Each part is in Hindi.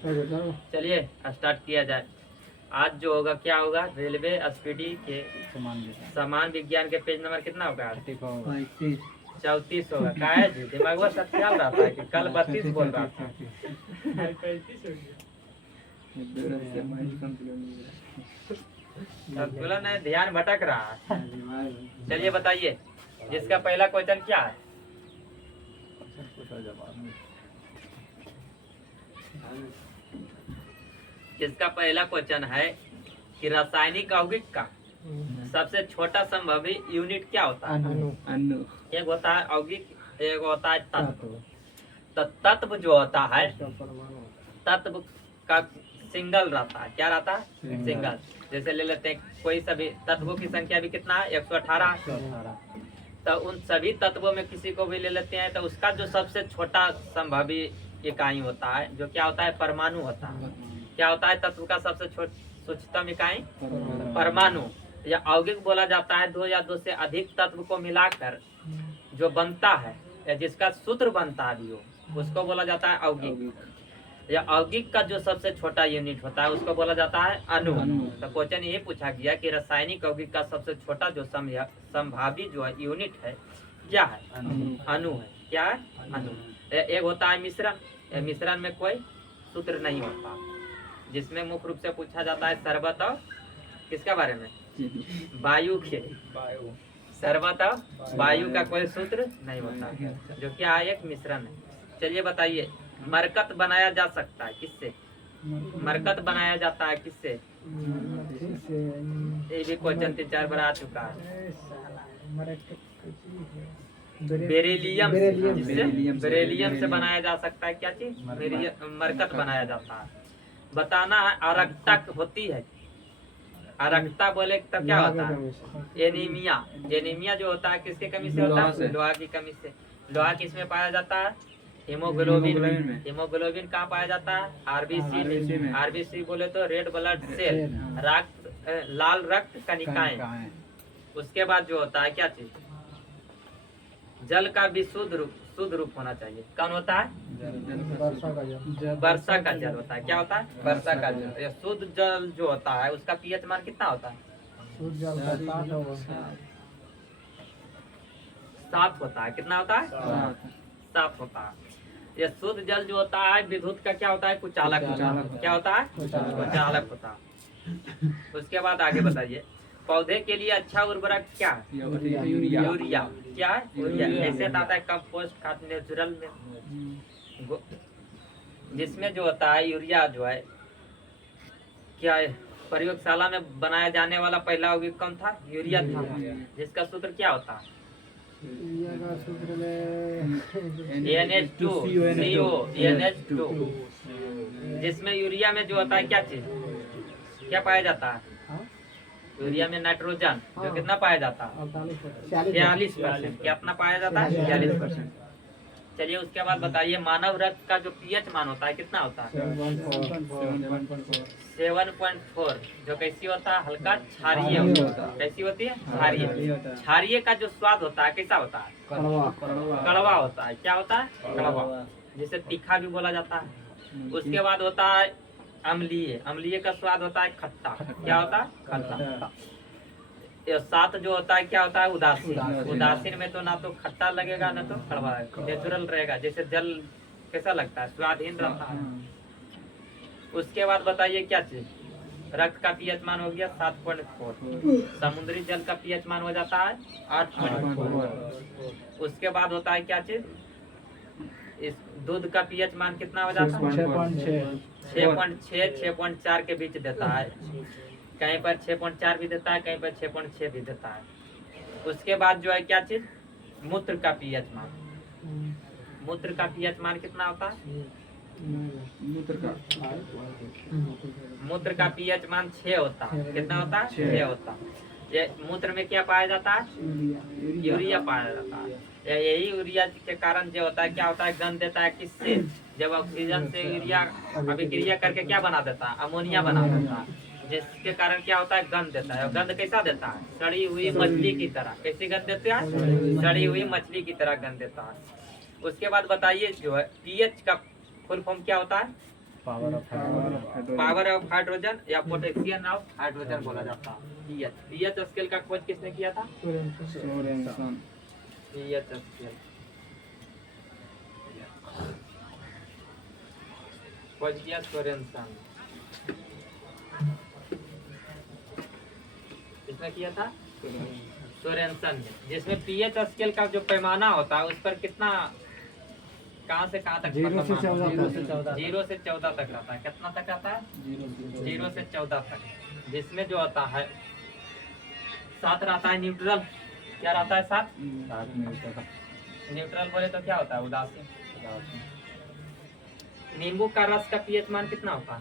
चलिए स्टार्ट किया जाए। आज जो होगा क्या होगा, रेलवे स्पीडी के समान विज्ञान के पेज नंबर कितना होगा? 34 होगा। क्या है जी, दिमाग में सब ख्याल रहा था कि कल 32 बोल रहा था। संतुलन है, ध्यान भटक रहा है। चलिए बताइए, जिसका पहला क्वेश्चन क्या है? इसका पहला क्वेश्चन है कि रासायनिक यौगिक का सबसे छोटा संभावी यूनिट क्या होता है? अणु। एक होता है यौगिक, एक होता है तत्व। तो तत्व जो होता है, तत्व का सिंगल रहता है। क्या रहता है? सिंगल। जैसे ले लेते हैं, कोई सभी तत्वों की संख्या भी कितना है? 118। तो उन सभी तत्वों में किसी को भी ले लेते हैं, तो उसका जो सबसे छोटा संभावी इकाई होता है, जो क्या होता है? परमाणु होता है। क्या होता है तत्व का सबसे सूक्ष्मतम इकाई? परमाणु। या यौगिक बोला जाता है दो या दो से अधिक तत्व को मिलाकर जो बनता है या जिसका सूत्र बनता है भी हो, उसको बोला जाता है यौगिक। या यौगिक का जो सबसे छोटा यूनिट होता है उसको बोला जाता है अणु। तो क्वेश्चन ये पूछा गया कि रासायनिक यौगिक का सबसे छोटा जो संभावी जो है यूनिट है क्या है? अणु है। क्या है? अणु। एक होता है मिश्रण। मिश्रण में कोई सूत्र नहीं होता, जिसमें मुख्य रूप से पूछा जाता है शरबत और किसके बारे में? वायु के। शरबत और वायु का कोई सूत्र नहीं होता, जो क्या है? एक मिश्रण है। चलिए बताइए, मरकत बनाया जा सकता है किससे? मरकत बनाया जाता है किससे? ये भी क्वेश्चन 3-4 बार आ चुका है। बेरिलियम। बेरिलियम से बनाया जा सकता है क्या चीज? मरकत बनाया जाता है। बताना है अरक्ता होती है। अरक्ता बोले तब क्या होता है? एनीमिया। एनीमिया जो होता है किसके कमी से होता है? लोहा की कमी से। लोहा किसमें पाया जाता है? हीमोग्लोबिन में। हीमोग्लोबिन कहाँ पाया जाता है? आरबीसी में। आरबीसी बोले तो रेड ब्लड सेल, रक्त, लाल रक्त कणिकाएं। उसके बाद जो होता है क्या चीज? जल का भी शुद्ध रूप होना चाहिए। कौन होता है? वर्षा का जल होता है। क्या होता है? वर्षा का जल। या शुद्ध जल जो होता है उसका पीएच मान कितना होता है? 7 होता है। कितना होता है? 7 होता है। ये शुद्ध जल जो होता है विद्युत का क्या होता है? कुचालक। क्या होता है? कुचालक होता है। उसके बाद आगे बताइए, पौधे के लिए अच्छा उर्वरक क्या है? यूरिया। क्या है? यूरिया। ऐसे आता है कंपोस्ट खाद नेचुरल में, जिसमें जो होता है यूरिया जो है क्या है? प्रयोगशाला में बनाया जाने वाला पहला यौगिक कौन था? यूरिया था, जिसका सूत्र क्या होता है? NH2CO, जिसमें यूरिया में जो होता है क्या चीज? क्या पाया जाता है? यूरिया में नाइट्रोजन, जो कितना पाया जाता है? 46%। कितना पाया जाता है? 46%। चलिए उसके बाद बताइए, मानव रक्त का जो पीएच मान होता है कितना होता है? 7.4। जो कैसी होता है? हल्का क्षारीय होता है। कैसी होती है? क्षारीय। क्षारीय का जो स्वाद होता है कैसा होता है? कड़वा होता है। क्या होता है? कड़वा, जिसे तीखा भी बोला जाता है। उसके बाद होता है अम्लीय। अम्लीय का स्वाद होता है खट्टा। क्या होता है? खट्टा। 7 जो होता है क्या होता है? उदासीन। उदासीन में तो ना तो खट्टा लगेगा ना तो कड़वा, नेचुरल रहेगा। जैसे जल कैसा लगता है? स्वादहीन रहता है। उसके बाद बताइए क्या चीज? रक्त का पीएच मान हो गया 7.4। समुद्री जल का पीएच मान हो जाता है 8.4। उसके बाद होता है क्या चीज? इस दूध का पीएच मान कितना हो जाता है? 6.6 6.4 के बीच देता है। कहीं पर 6.4 भी देता है, कहीं पर 6.6 भी देता है। उसके बाद जो है क्या चीज? मूत्र का पीएच मान। मूत्र का पीएच मान कितना होता है? मूत्र का पीएच मान 6 होता है। कितना होता है? 6 होता है। ये मूत्र में क्या पाया जाता है? यूरिया पाया जाता है। यही यूरिया के कारण जो होता है क्या होता है? गंध देता है। किससे? जब ऑक्सीजन से यूरिया अभिक्रिया करके क्या बना देता है? अमोनिया बना देता है, जिसके कारण क्या होता है? गंध देता है। और गंध कैसा देता है? सड़ी हुई मछली की तरह। कैसी गंध देता है? सड़ी हुई मछली की तरह गंध देता है। उसके बाद बताइए जो है पीएच का फुल फॉर्म क्या होता है? पावर ऑफ हाइड्रोजन या पोटेंशियल ऑफ हाइड्रोजन बोला जाता है। पीएच स्केल का खोज किसने किया था? सोरेनसन। पीएच स्केल खोज किया सोरेनसन। किसने किया था? सोरेनसन ने, जिसमें पीएच स्केल का जो पैमाना होता है उस पर कितना, कहाँ से कहाँ तक? 0 से 14 0 से 14 तक रहता है। कितना तक रहता है? 0 से 14 तक। जिसमें जो होता है 7 रहता है न्यूट्रल। क्या रहता है? 7 न्यूट्रल बोले तो क्या होता है? उदासीन। नींबू का रस का पीएच मान कितना होता है?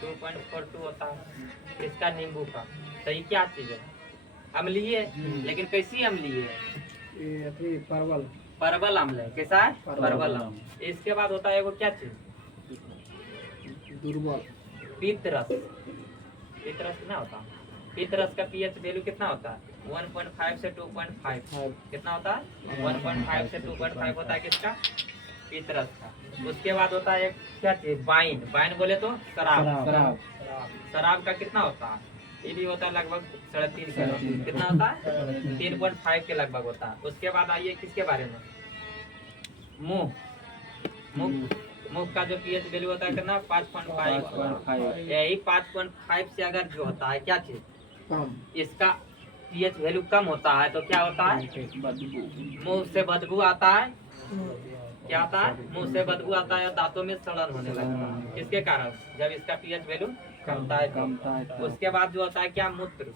2.42 होता है। किसका? नींबू का। तो ये क्या चीज है? अम्लीय है। लेकिन कैसी अम्लीय है? परवल अम्ल है। कैसा है? परवल अम्ल। इसके बाद होता है वो क्या चीज? दुर्बल। पित्त रस। पित्त रस कितना होता है? पित्त रस का पीएच वैल्यू कितना होता है? 1.5 से 2.5। कितना होता है? 1.5 से 2.5 होता है। किसका? पित्त रस का। उसके बाद होता है एक क्या चीज? वाइन। वाइन बोले तो शराब। शराब का कितना होता है? ये भी होता है लगभग 3.5 किलो। कितना होता है? 3.5 के लगभग होता है। उसके बाद आइए किसके बारे में? मुंह। मुंह का जो पीएच वैल्यू होता है कितना? 5.5। यही 5.5 से अगर जो होता है क्या चीज? इसका पीएच वैल्यू कम होता है तो क्या होता है? मुंह से बदबू आता है। क्या आता है? मुंह से बदबू आता है। दांतों में सड़न होने लगता है। किसके कारण? जब इसका पीएच वैल्यू कमता है तो। उसके बाद जो होता है क्या? मूत्र।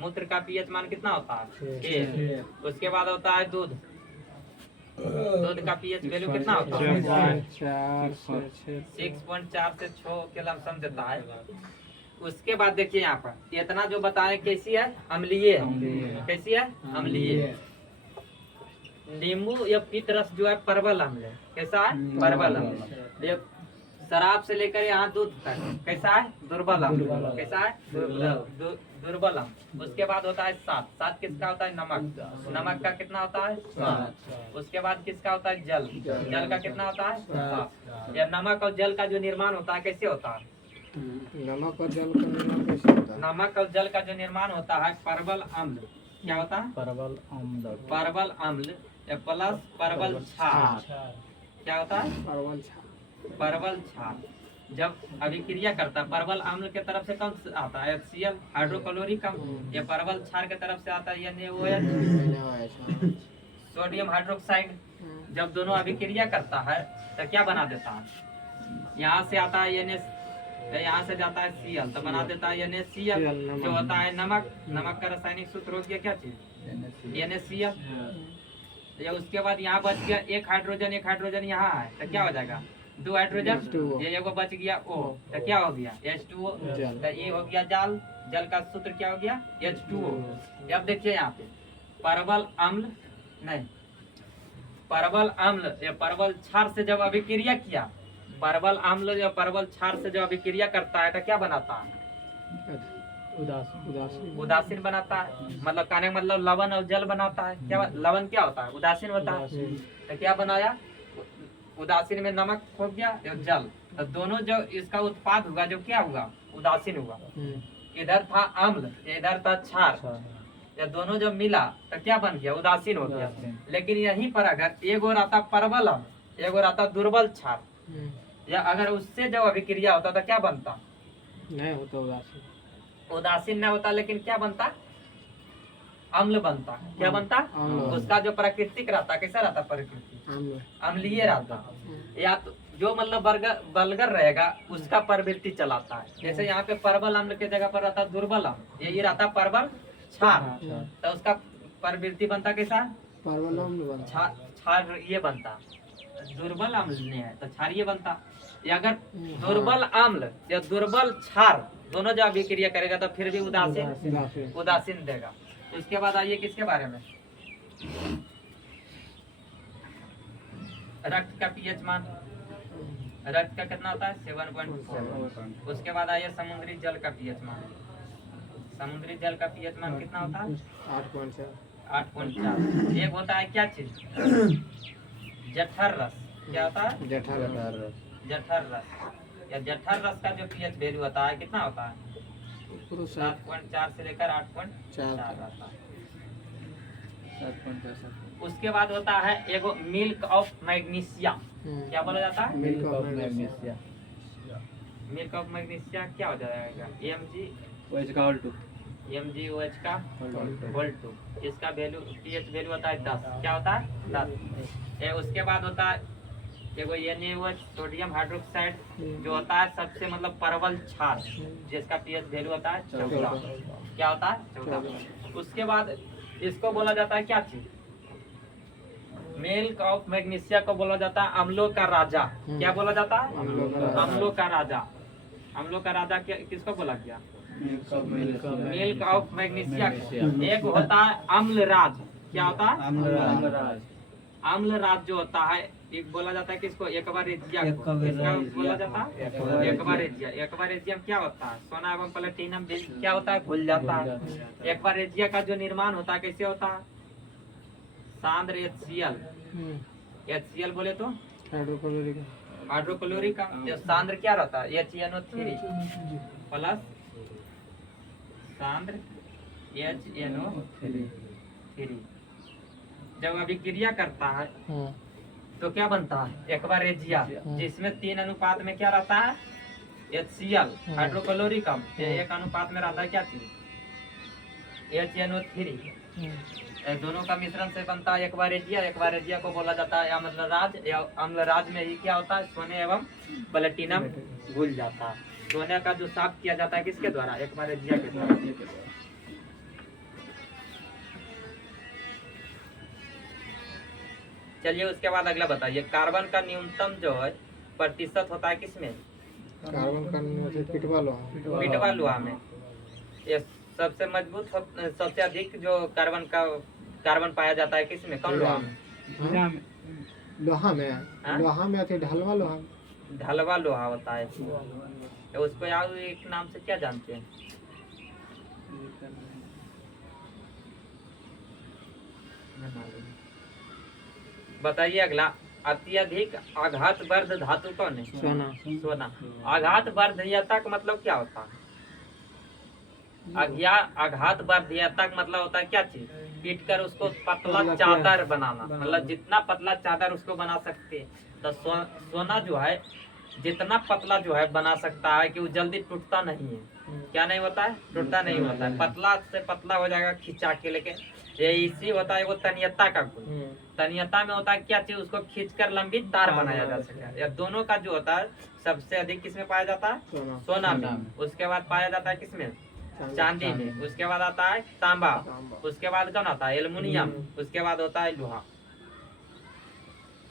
मूत्र का पीएच मान कितना होता है? 6। उसके बाद होता है दूध। दूध का पीएच वैल्यू कितना होता है? 6.4 से 6 के लमसम देता है। उसके बाद देखिए यहाँ पर इतना जो बताए कैसी है? अम्लीय है। कैसी है? अम्लीय। नींबू या पित्त रस जो है परवल अम्ल है। कैसा है? परवल अम्ल। ये शराब से लेकर यहाँ दूध तक कैसा है? दुर्बल अम्ल। कैसा है? दुर्बल अम्ल। उसके बाद होता है 7 किसका होता है? नमक। नमक का कितना होता है? 7। उसके बाद किसका होता है? जल। जल का कितना होता है? 7। या नमक और जल का जो निर्माण होता है कैसे होता है? नमक और जल का निर्माण कैसे होता है? नमक और जल का जो निर्माण होता है परवल अम्ल। क्या होता है? परवल अम्ल या प्लस परवल क्षार। क्या होता है? परवल क्षार। जब अभिक्रिया करता है परवल अम्ल के तरफ से कम आता है HCl हाइड्रोक्लोरिक अम्ल। या परवल क्षार के तरफ से आता है NaOH सोडियम हाइड्रोक्साइड। जब दोनों अभिक्रिया करता है तो क्या बना देता है? यहाँ से आता है NS, यहाँ से जाता है Cl तो बना देता है NaCl जो होता है नमक। नमक का रासायनिक सूत्र हो गया क्या चीज? NaCl। या उसके बाद यहाँ बच गया एक हाइड्रोजन यहाँ है तो क्या हो जाएगा? 2 हाइड्रोजन। ये एगो बच गया O तो क्या हो गया? H2O। तो ये हो गया जल। जल का सूत्र क्या हो गया? H2O। अब देखिए यहाँ पे परवल अम्ल नहीं, परवल अम्ल या परवल क्षार से जब अभिक्रिया किया, परवल अम्ल या परवल क्षार से जब अभिक्रिया करता है तो क्या बनाता है? उदासीन बनाता है। मतलब कहने का मतलब लवण और जल बनाता है। क्या लवण क्या होता है? उदासीन होता है। तो क्या बनाया? उदासीन में नमक हो गया और जल। तो दोनों जो इसका उत्पाद हुआ जो क्या हुआ? उदासीन हुआ। इधर था अम्ल इधर था क्षार। या दोनों जब मिला तो क्या बन गया? उदासीन हो गया। लेकिन यहीं पर अगर एक और आता परवल अम्ल एक और आता दुर्बल क्षार, या अगर उससे जब अभिक्रिया होता तो क्या बनता? नहीं होता उदासीन। उदासीन न होता लेकिन क्या बनता? अम्ल बनता। क्या बनता? उसका जो प्राकृतिक रहता कैसा रहता? प्रकृति अम्लीय रहता। या तो जो मतलब बलगर रहेगा उसका प्रवृत्ति चलाता है। जैसे यहाँ पे परवल अम्ल के जगह पर रहता दुर्बल अम्ल, यही रहता परवल क्षार। तो उसका प्रवृत्ति बनता कैसा? परवल अम्ल बनता। क्षार ये बनता। दुर्बल अम्ल नहीं है तो क्षार ये बनता। या अगर दुर्बल अम्ल या दुर्बल क्षार दोनों जब अभिक्रिया करेगा तो फिर भी उदासीन देगा। उसके बाद आइए किसके बारे में? रक्त का पीएच मान। रक्त का कितना होता है? 7.7। उसके बाद आइए समुद्री जल का पीएच मान। समुद्री जल का पीएच मान कितना होता है? 8.4। एक होता है क्या चीज? जठर रस। क्या होता है? जठर रस। जठर रस या जठर रस का जो पीएच वैल्यू होता है कितना होता है? 7.4 से लेकर 8.4 रहता है। 7.4। उसके बाद होता है एगो मिल्क ऑफ मैग्नीशिया। क्या बोला जाता है? Milk of magnesia. Milk of magnesia क्या हो जाएगा? OH का होल 2। MgOH का होल 2। इसका वैल्यू पीएच वैल्यू होता है 10। क्या होता है? 10। उसके बाद होता है एगो NaOH सोडियम हाइड्रोक्साइड जो होता है सबसे मतलब परवल क्षार, जिसका पीएच वैल्यू होता है 14। क्या होता है? 14। उसके बाद इसको बोला जाता है क्या चीज? मिल्क ऑफ मैग्नीशिया को बोला जाता है अम्लों का राजा। क्या बोला जाता है? अम्लों का राजा। अम्लों का राजा किसको बोला गया? Milk of magnesia. एक होता है अम्लराज। क्या होता है? अम्लराज। अम्लराज जो होता है एक बोला जाता है किसको? एक्वारेजिया को। किसका बोला जाता है? एक्वारेजिया। एक्वारेजियम क्या होता है? सोना एवं प्लेटिनम क्या होता है? घुल जाता है। एक्वारेजिया का जो निर्माण होता है कैसे होता है? सांद्र HCl बोले तो हाइड्रोक्लोरिक का सांद्र क्या रहता है? HNO3 plus सांद्र HNO3। जब अभिक्रिया करता है तो क्या बनता है? एक्वारेजिया, जिसमें 3 अनुपात में क्या रहता है? HCl हाइड्रोक्लोरिक एक अनुपात में रहता है क्या चीज? HNO3। दोनों का मिश्रण से बनता है एक्वारेजिया। एक्वारेजिया को बोला जाता है अम्लराज। अम्लराज में ही क्या होता है? सोने एवं प्लेटिनम घुल जाता है। सोने का जो साफ किया जाता है किसके द्वारा? एक्वारेजिया के द्वारा। चलिए उसके बाद अगला बताइए, कार्बन का न्यूनतम जो है प्रतिशत होता है किसमें? कार्बन का पिटवा लोहा में। ये सबसे मजबूत सबसे अधिक जो कार्बन पाया जाता है किसमें? कौन लोहा में? लोहा में। हाँ? लोहा में ढलवा लोहा। ढलवा लोहा होता है। तो उसको यार एक नाम से क्या जानते हैं? बताइए अगला, अत्यधिक आघात वर्ध धातु कौन है? सोना। आघात वर्धनीयता का मतलब क्या होता है? आघात वर्धनीयता का मतलब होता है क्या चीज? पीट कर उसको पतला चादर बनाना, मतलब जितना पतला चादर उसको बना सकते हैं। तो सोना जो है जितना पतला जो है बना सकता है कि वो जल्दी टूटता नहीं है। क्या नहीं होता है? टूटता नहीं होता है। पतला से पतला हो जाएगा खिंचा के, लेकिन ये इसी होता है वो तन्यता का गुण। तन्यता में होता है क्या चीज? उसको खींचकर लंबी तार बनाया जा सके। या दोनों का जो होता है सबसे अधिक किसमें पाया जाता है? सोना में। उसके बाद पाया जाता है किसमें? चांदी में। उसके बाद आता है तांबा। उसके बाद कौन आता है? एल्युमिनियम। उसके बाद होता है लोहा।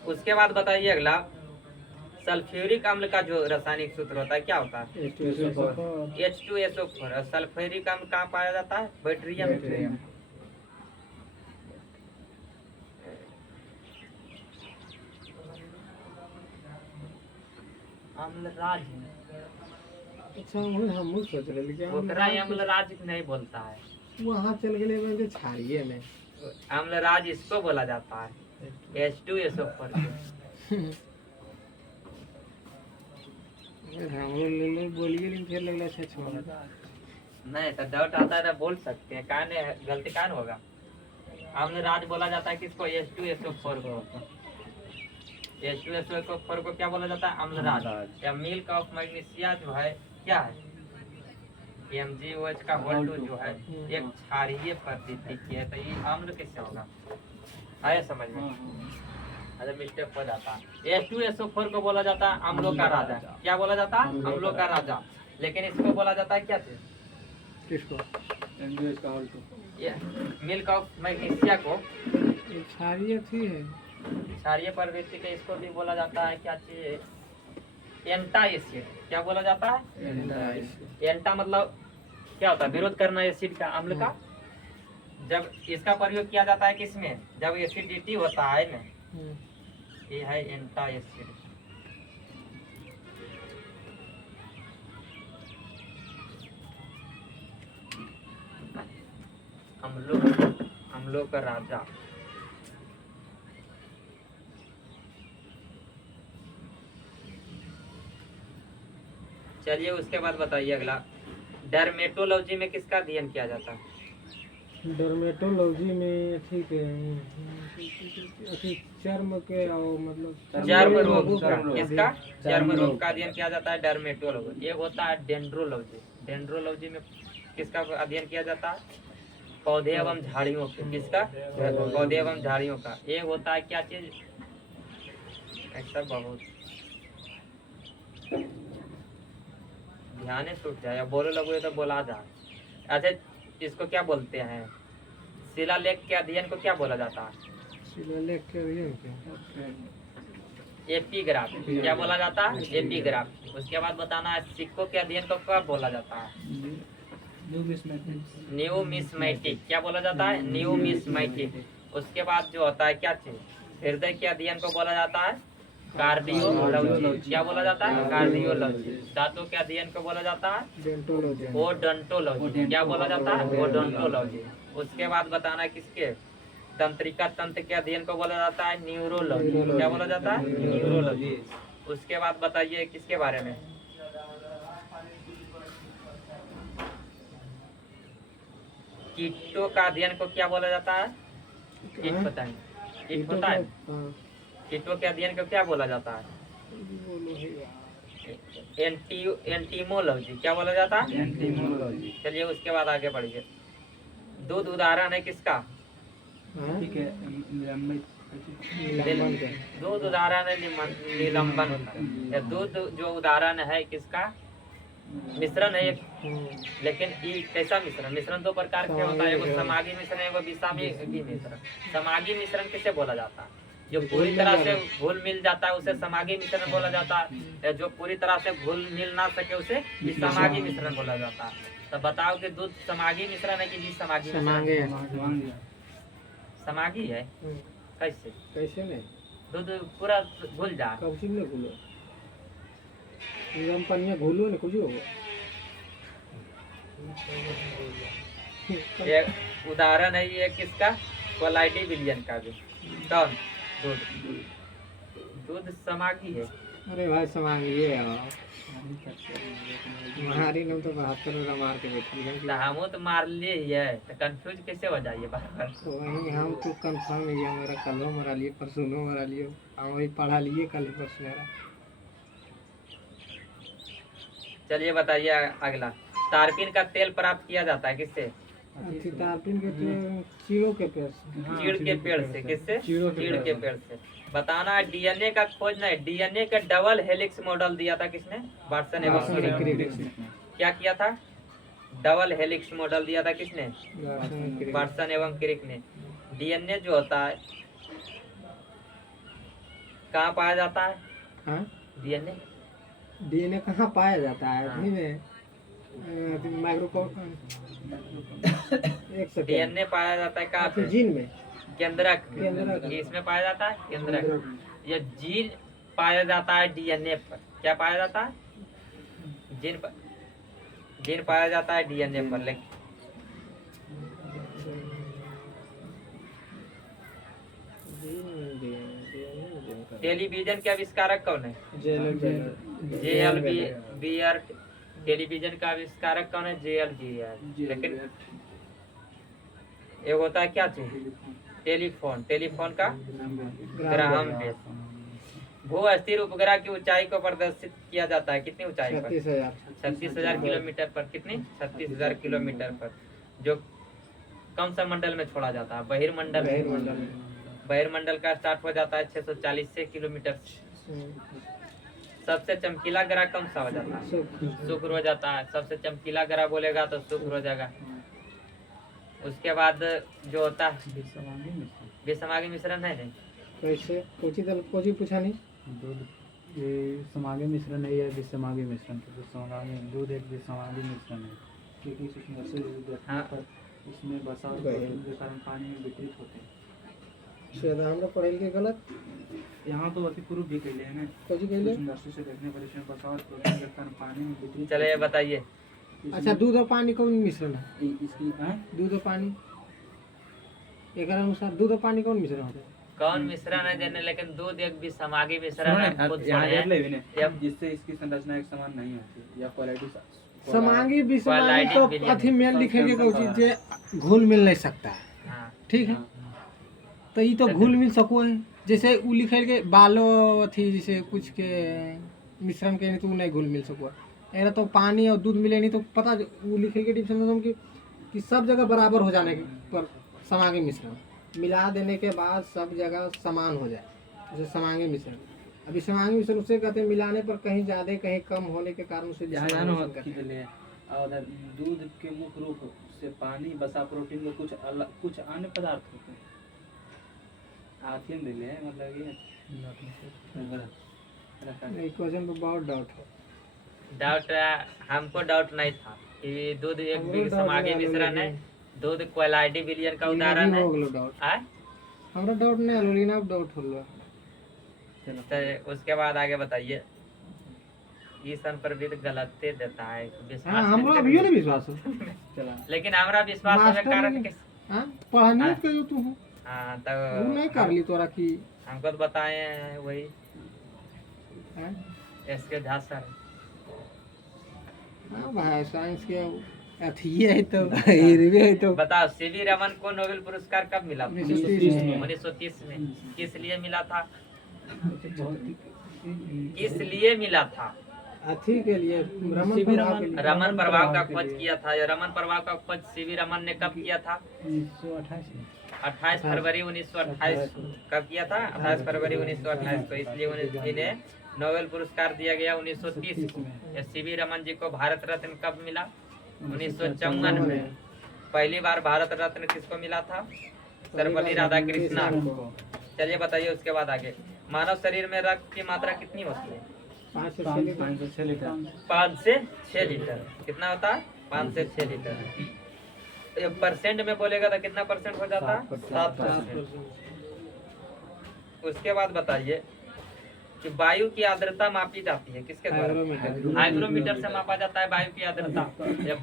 उसके बाद बताइए अगला, सल्फ्यूरिक अम्ल का जो रासायनिक सूत्र होता है क्या होता है? H2SO4। सल्फ्यूरिक अम्ल कहाँ पाया जाता है? बैटरियम। अम्लराज अच्छा हम सोच रहे कि अम्लराज नहीं बोलता है, वहाँ चल गए छाड़िए में। अम्लराज इसको बोला जाता है H2SO4 बोलिए नहीं फिर लगला नहीं तो डाउट आता है तो बोल सकते हैं, कान गलती कान होगा। अम्लराज बोला जाता है किसको? H2SO4 को। H2SO4 को क्या बोला जाता है? अम्लराज। या मिल्क ऑफ मैग्नीशिया जो है क्या है? MgOH का होल 2 जो है एक क्षारीय प्रकृति की है। तो ये अम्ल किससे होगा? आया समझ में? अरे मिस्टेक हो जाता है। H2SO4 को बोला जाता है अम्लों का राजा। क्या बोला जाता है? अम्लों का राजा। लेकिन इसको बोला जाता है क्या चीज? किसको? MgOH का होल 2। मिल्क ऑफ मैग्नीशिया को क्षारीय थी है। क्षारीय प्रवृत्ति के इसको भी बोला जाता है क्या चीज? एंटा एसिड। क्या बोला जाता है? एंटा मतलब क्या होता है? विरोध करना एसिड का, अम्ल का। जब इसका प्रयोग किया जाता है किसमें? जब एसिडिटी होता है ना, ये है एंटा एसिड। अम्लों का राजा। चलिए उसके बाद बताइए अगला, डर्मेटोलॉजी में किसका अध्ययन किया जाता है? डर्मेटोलॉजी में ठीक है अथी चर्म के और मतलब चर्म रोग रोगों का, किसका? चर्म चर्म रोग रोग का अध्ययन किया जाता है डर्मेटोलॉजी। एक होता है डेंड्रोलॉजी। डेंड्रोलॉजी में किसका अध्ययन किया जाता है? पौधे एवं झाड़ियों के। किसका? पौधे एवं झाड़ियों का। एक होता है क्या चीज, ऐसा बहुत ध्यान टूट जाए, बोलो लगो तो बोला जा। अच्छा, इसको क्या बोलते हैं? शिलालेख के अध्ययन को क्या बोला जाता है? शिलालेख के अध्ययन क्या? एपीग्राफ। क्या बोला जाता है? एपीग्राफ। उसके बाद बताना है सिक्कों के अध्ययन को क्या बोला जाता है? न्यूमिस्मेटिक। क्या बोला जाता है? न्यूमिस्मेटिक। उसके बाद जो होता है क्या चीज, हृदय के अध्ययन को बोला जाता है कार्डियोलॉजी। क्या बोला जाता है? कार्डियोलॉजी। दांतों के अध्ययन को बोला जाता है डेंटोलॉजी। ओडोंटोलॉजी। क्या बोला जाता है? ओडोंटोलॉजी। उसके बाद बताना है किसके, तंत्रिका तंत्र के अध्ययन को बोला जाता है न्यूरोलॉजी। क्या बोला जाता है? न्यूरोलॉजी। उसके बाद बताइए किसके बारे में, कीटों का अध्ययन को क्या बोला जाता है? कीट बताएं, कीट होता है। हाँ, कीटों के अध्ययन को क्या बोला जाता है? बोलो ही एंटीमोलॉजी। क्या बोला जाता है? एंटीमोलॉजी। चलिए उसके बाद आगे बढ़िए। दूध उदाहरण है किसका? हाँ? ठीक है, निलंबन का। दूध उदाहरण है निलंबन का। या दूध जो उदाहरण है किसका? मिश्रण है एक, हाँ, लेकिन ये कैसा मिश्रण? मिश्रण दो प्रकार के होता है, एगो समागी मिश्रण, एगो विषामी मिश्रण। समागी मिश्रण किसे बोला जाता है? जो पूरी तरह से घुल मिल जाता है उसे समागी मिश्रण बोला जाता है। जो पूरी तरह से घुल मिल ना सके उसे विषामागी मिश्रण बोला जाता है। तो बताओ कि दूध समागी मिश्रण है कि विषामागी समागे मिश्रण? है। समागी है। कैसे? कैसे नहीं? दूध पूरा घुल जाए। कब चीज में घुलो? नियम पनिया घुलो ने कुछ होगा। ये उदाहरण है ये किसका? कोलाइडी विलियन का भी। कौन? दूध। दूध समागी है। अरे भाई समागे ये है महारी ने तो 72 मार के बैठी है। तो हम तो मार लिए ही है, तो कंफ्यूज कैसे हो जाइए बार बार? तो वही हम तो कंफर्म है ये मेरा कल मरा लिए परसों मरा लिए हम वही पढ़ा लिए कल परसों मेरा। चलिए बताइए अगला, तारपीन का तेल प्राप्त किया जाता है किससे? अथी तारपीन के तेल चीड़ों के पेड़ से। चीड़ के पेड़ से। किससे? चीड़ों के चीड़ के पेड़ से। बताना है डीएनए का खोज नहीं, डीएनए का डबल हेलिक्स मॉडल दिया था किसने? वाटसन एवं वाटसन क्रिक। क्रिक। क्या किया था? डबल हेलिक्स मॉडल दिया था किसने? वाटसन वाटसन एवं क्रिक ने। डीएनए जो होता है कहाँ पाया जाता है? हाँ? डीएनए डीएनए कहाँ पाया जाता है? हाँ। अथी में माइक्रो एक सेकंड डीएनए पाया जाता है कहाँ पे? जीन में। केंद्रक। केंद्रक। इसमें पाया जाता है केंद्रक। ये जीन पाया जाता है डीएनए पर। क्या पाया जाता है? जीन पाया जाता है डीएनए पर। लेकिन टेलीविजन के आविष्कारक कौन है? J L beer. टेलीविजन का आविष्कारक कौन है? J L Baird. लेकिन एक होता है क्या चीज? टेलीफोन। टेलीफोन का ग्राहम बेल। भू स्थिर उपग्रह की ऊंचाई को प्रदर्शित किया जाता है कितनी ऊंचाई पर? 36,000 किलोमीटर पर। कितनी? 36,000 किलोमीटर पर। जो कौन सा मंडल में छोड़ा जाता है? बहिर्मंडल। बहिर्मंडल का स्टार्ट हो जाता है 640 किलोमीटर। सबसे चमकीला ग्रह कौन सा हो जाता है? शुक्र हो जाता है। सबसे चमकीला ग्रह बोलेगा तो शुक्र हो जाएगा। उसके बाद जो होता है विषमागी मिश्रण है नहीं? कैसे कोची पूछा नहीं? दूध ये समागी मिश्रण है या विषमागी मिश्रण? तो समागी दूध एक विषमागी मिश्रण है क्योंकि सुंदर से हाँ। इसमें बरसात के कारण पानी में वितरित होते हैं। शायद हम लोग पढ़े लिखे गलत यहाँ तो अति पूर्व भी कहले हैं ना, कोची कहले? सुंदर से देखने पर इसमें बरसात के कारण पानी में वितरित। चलिए बताइए। अच्छा दूध और पानी कौन मिश्रण है? इसकी दूध और पानी एक अनुसार दूध और पानी कौन मिश्रण होता है? कौन मिश्रण है जाने, लेकिन दूध एक भी समागी मिश्रण है, खुद यहाँ पढ़े हैं। ले भी नहीं जब जिससे इसकी संरचना एक समान नहीं होती या क्वालिटी समांगी विसमांगी Quality तो बिलियन। अथी में लिखे के कोई चीज जे घुल मिल नहीं सकता है, हाँ ठीक है। तो ये तो घुल मिल सको है, जैसे उ लिखे के बालो अथी जैसे कुछ के मिश्रण के नहीं तो उ नहीं घुल मिल सको है। एरा तो पानी और दूध मिले नहीं तो पता वो लिखे के डिफरेंस में कि सब जगह बराबर हो जाने के पर समांगी मिश्रण मिला देने के बाद सब जगह समान हो जाए, जैसे समांगी मिश्रण। अभी समांगी मिश्रण उसे कहते हैं मिलाने पर कहीं ज्यादा कहीं कम होने के कारण उसे यहाँ समांगी जानो मिश्रण कहते हैं। ले और दूध के मुख्य रूप से पानी बसा प्रोटीन के कुछ अलग कुछ अन्य पदार्थ होते हैं आथी में ले मतलब ये नहीं, क्वेश्चन पे बहुत डाउट है। डाउट हमको डाउट नहीं था कि दूध एक हमरो भी doubt समागी नहीं आलो, मिश्रण है, लेकिन दूध क्वालिटी बिलियन का ये उदाहरण अभी है। हो गलो डाउट। आय? हमरा डाउट नहीं आलो, लेकिन अब डाउट होलो। तो उसके बाद आगे बताइए। ईसन पर भी गलती देता है, हाँ, विश्वास हमरा करके अभियो नहीं विश्वास है। चला लेकिन हमारा विश्वास होने मास्टर कारण लेकिन- किस हाँ, पढ़ानी हाँ। के जो तू हो, हाँ वो नहीं कर तो ली तोरा की। हमको तो बताए हैं वही हाँ? S K Jha sir. हाँ भाई, साइंस के अथी है तो हिरवे है तो बताओ सीवी रमन को नोबेल पुरस्कार कब मिला था? 1930 में। 1930 में। किस लिए मिला था? किस लिए मिला था? अथी के लिए रमन सीवी प्रभाव के लिए। रमन प्रभाव का खोज किया था। ये रमन प्रभाव का खोज सीवी रमन ने कब किया था? 1928 में 28 फरवरी 1928 कब किया था? 28 फरवरी 1928 को। इसलिए इन्हें नोबेल पुरस्कार दिया गया 1930 में। ये सीवी रमन जी को भारत रत्न कब मिला? 1954 में। पहली बार भारत रत्न किसको मिला था? सर्वपल्ली राधाकृष्णन को। चलिए बताइए उसके बाद आगे। मानव शरीर में रक्त की मात्रा कितनी होती है? 5 से 6 लीटर। 5 से 6 लीटर 5 से 6 लीटर। कितना होता है? 5 से 6 लीटर। ये परसेंट में बोलेगा तो कितना परसेंट हो जाता है? 7%। उसके बाद बताइए कि वायु की आर्द्रता मापी जाती है किसके द्वारा? हाइग्रोमीटर। हाइग्रोमीटर से मापा जाता है वायु की आर्द्रता। ये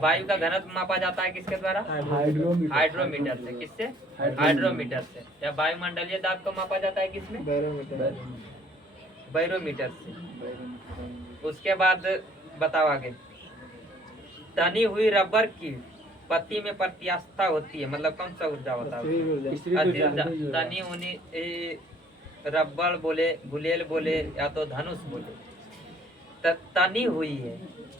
वायु का घनत्व मापा जाता है किसके द्वारा? हाइड्रोमीटर से। किससे? हाइड्रोमीटर से। या वायुमंडलीय दाब को मापा जाता है किसमें? बैरोमीटर। बैरोमीटर से। उसके बाद बताओ आगे। तनी हुई रबर की पत्ती में प्रत्यास्थता होती है, मतलब कौन सा ऊर्जा होता है? अति ऊर्जा। तनी उनी रबर बोले, गुलेल बोले या तो धनुष बोले। तनी हुई है,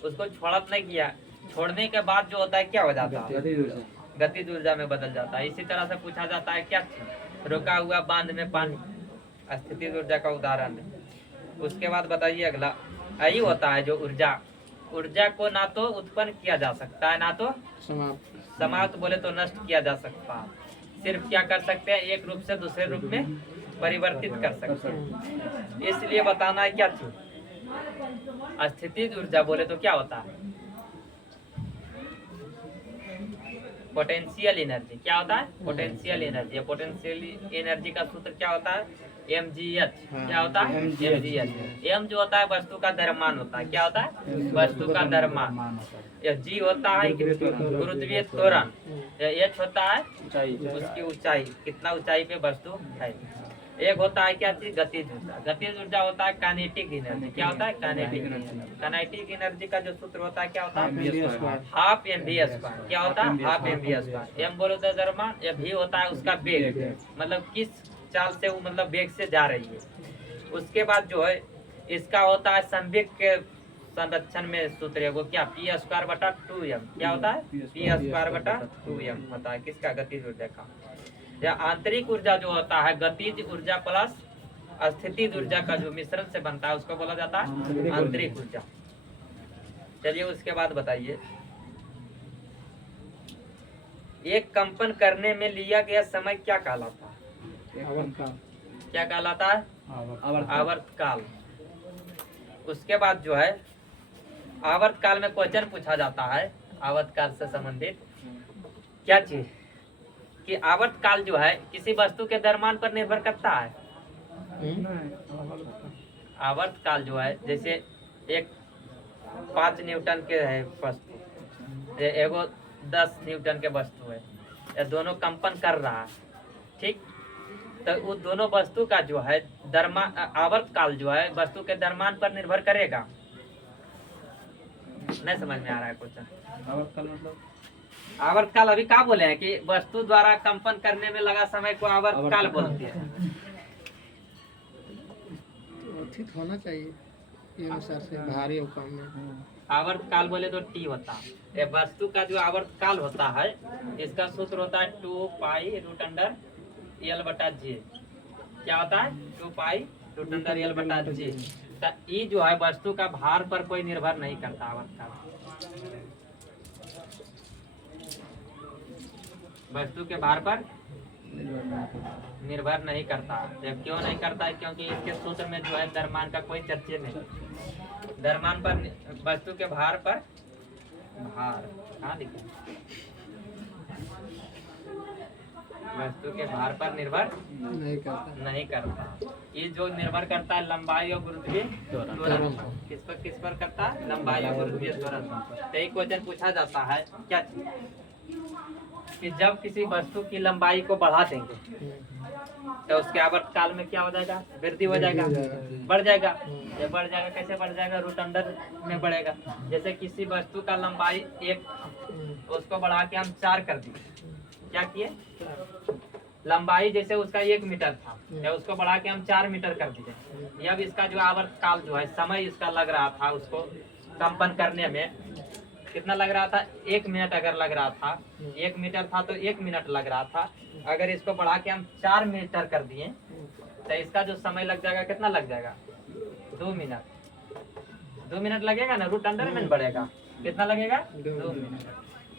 उसको छोड़त नहीं किया, छोड़ने के बाद जो होता है क्या हो जाता है? गतिज ऊर्जा में बदल जाता है। इसी तरह से पूछा जाता है क्या चीज? रुका हुआ बांध में पानी, स्थितिज ऊर्जा का उदाहरण है। उसके बाद बताइए अगला। यही होता है जो ऊर्जा को ना तो उत्पन्न किया जा सकता है ना तो समाप्त बोले तो नष्ट किया जा सकता है। सिर्फ क्या कर सकते हैं? एक रूप से दूसरे रूप में परिवर्तित कर सकते हैं। इसलिए बताना है क्या चीज? स्थितिज ऊर्जा बोले तो क्या होता है? Potential energy. क्या होता है? Potential energy. पोटेंशियल एनर्जी का सूत्र क्या होता है? mgh। क्या होता है? mgh। m जो होता है वस्तु का द्रव्यमान होता है। क्या होता है? वस्तु का द्रव्यमान। यह g होता है गुरुत्वीय त्वरण। h होता है उसकी ऊंचाई, कितना ऊंचाई पे वस्तु है। एक होता है क्या चीज? गतिज ऊर्जा। गतिज ऊर्जा होता है काइनेटिक एनर्जी। क्या होता है? Kinetic energy. काइनेटिक एनर्जी का जो सूत्र होता है क्या होता है? Half mv²। क्या होता है? Half mv²। m बोलो तो द्रव्यमान, या v होता है उसका वेग, मतलब किस चाल से वो मतलब वेग से जा रही है। उसके बाद जो है इसका होता है संवेग के संरक्षण में सूत्र है वो क्या? p²/2m। क्या होता है? p²/2m होता है किसका? गतिज ऊर्जा का। या आंतरिक ऊर्जा जो होता है गतिज ऊर्जा प्लस स्थितिज ऊर्जा का जो मिश्रण से बनता है उसको बोला जाता है आंतरिक ऊर्जा। चलिए उसके बाद बताइए। एक कंपन करने में लिया गया समय क्या कहलाता है? क्या कहलाता है? आवर्तकाल। उसके बाद जो है आवर्तकाल में क्वेश्चन पूछा जाता है आवर्तकाल से संबंधित क्या चीज कि आवर्तकाल जो है किसी वस्तु के द्रव्यमान पर निर्भर करता है। आवर्तकाल जो है जैसे एक 5 न्यूटन के है वस्तु, एगो 10 न्यूटन के वस्तु है, ये दोनों कंपन कर रहा है, ठीक। तो उस दोनों वस्तु का जो है दरमान आवर्त काल जो है वस्तु के द्रव्यमान पर निर्भर करेगा। नहीं समझ में आ रहा है क्वेश्चन? आवर्त काल मतलब आवर्त काल अभी क्या बोले हैं कि वस्तु द्वारा कंपन करने में लगा समय को आवर्त काल बोलते हैं। ठीक होना चाहिए ये अनुसार से भारी और कम में। आवर्त काल बोले तो टी होता है। ये वस्तु का जो आवर्त काल होता है इसका सूत्र होता है 2 पाई रूट अंडर एल बटा जे। क्या होता है? 2 पाई रूट अंडर एल बटा जे। तो ये जो है वस्तु का भार पर कोई निर्भर नहीं करता। आवर्त काल वस्तु के भार पर निर्भर नहीं करता। जब क्यों नहीं करता है? क्योंकि इसके सूत्र में जो है द्रव्यमान का कोई चर्चा नहीं। द्रव्यमान पर वस्तु के भार पर भार कहाँ लिखे? वस्तु के भार पर निर्भर नहीं करता। ये जो निर्भर करता है लंबाई और गुरुत्वीय त्वरण। किस पर करता है? लंबाई और गुरुत्वीय त्वरण। तो एक क्वेश्चन पूछा जाता है क्या कि जब किसी वस्तु की लंबाई को बढ़ा देंगे तो उसके आवर्त काल में क्या हो जाएगा? वृद्धि हो जाएगा, बढ़ जाएगा। ये बढ़ जाएगा, कैसे बढ़ जाएगा? रूट अंडर में बढ़ेगा। जैसे किसी वस्तु का लंबाई 1, उसको बढ़ा के हम 4 कर दिए। क्या किए? लंबाई जैसे उसका 1 मीटर था या उसको बढ़ा के हम 4 मीटर कर दिए। अब इसका जो आवर्त काल जो है समय इसका लग रहा था उसको कंपन करने में कितना लग रहा था? 1 मिनट अगर लग रहा था, 1 मीटर था तो 1 मिनट लग रहा था। अगर इसको बढ़ा के हम 4 मीटर कर दिए तो इसका जो समय लग जाएगा कितना लग जाएगा? 2 मिनट। 2 मिनट लगेगा ना, रूट अंडर में बढ़ेगा। कितना लगेगा? 2 मिनट।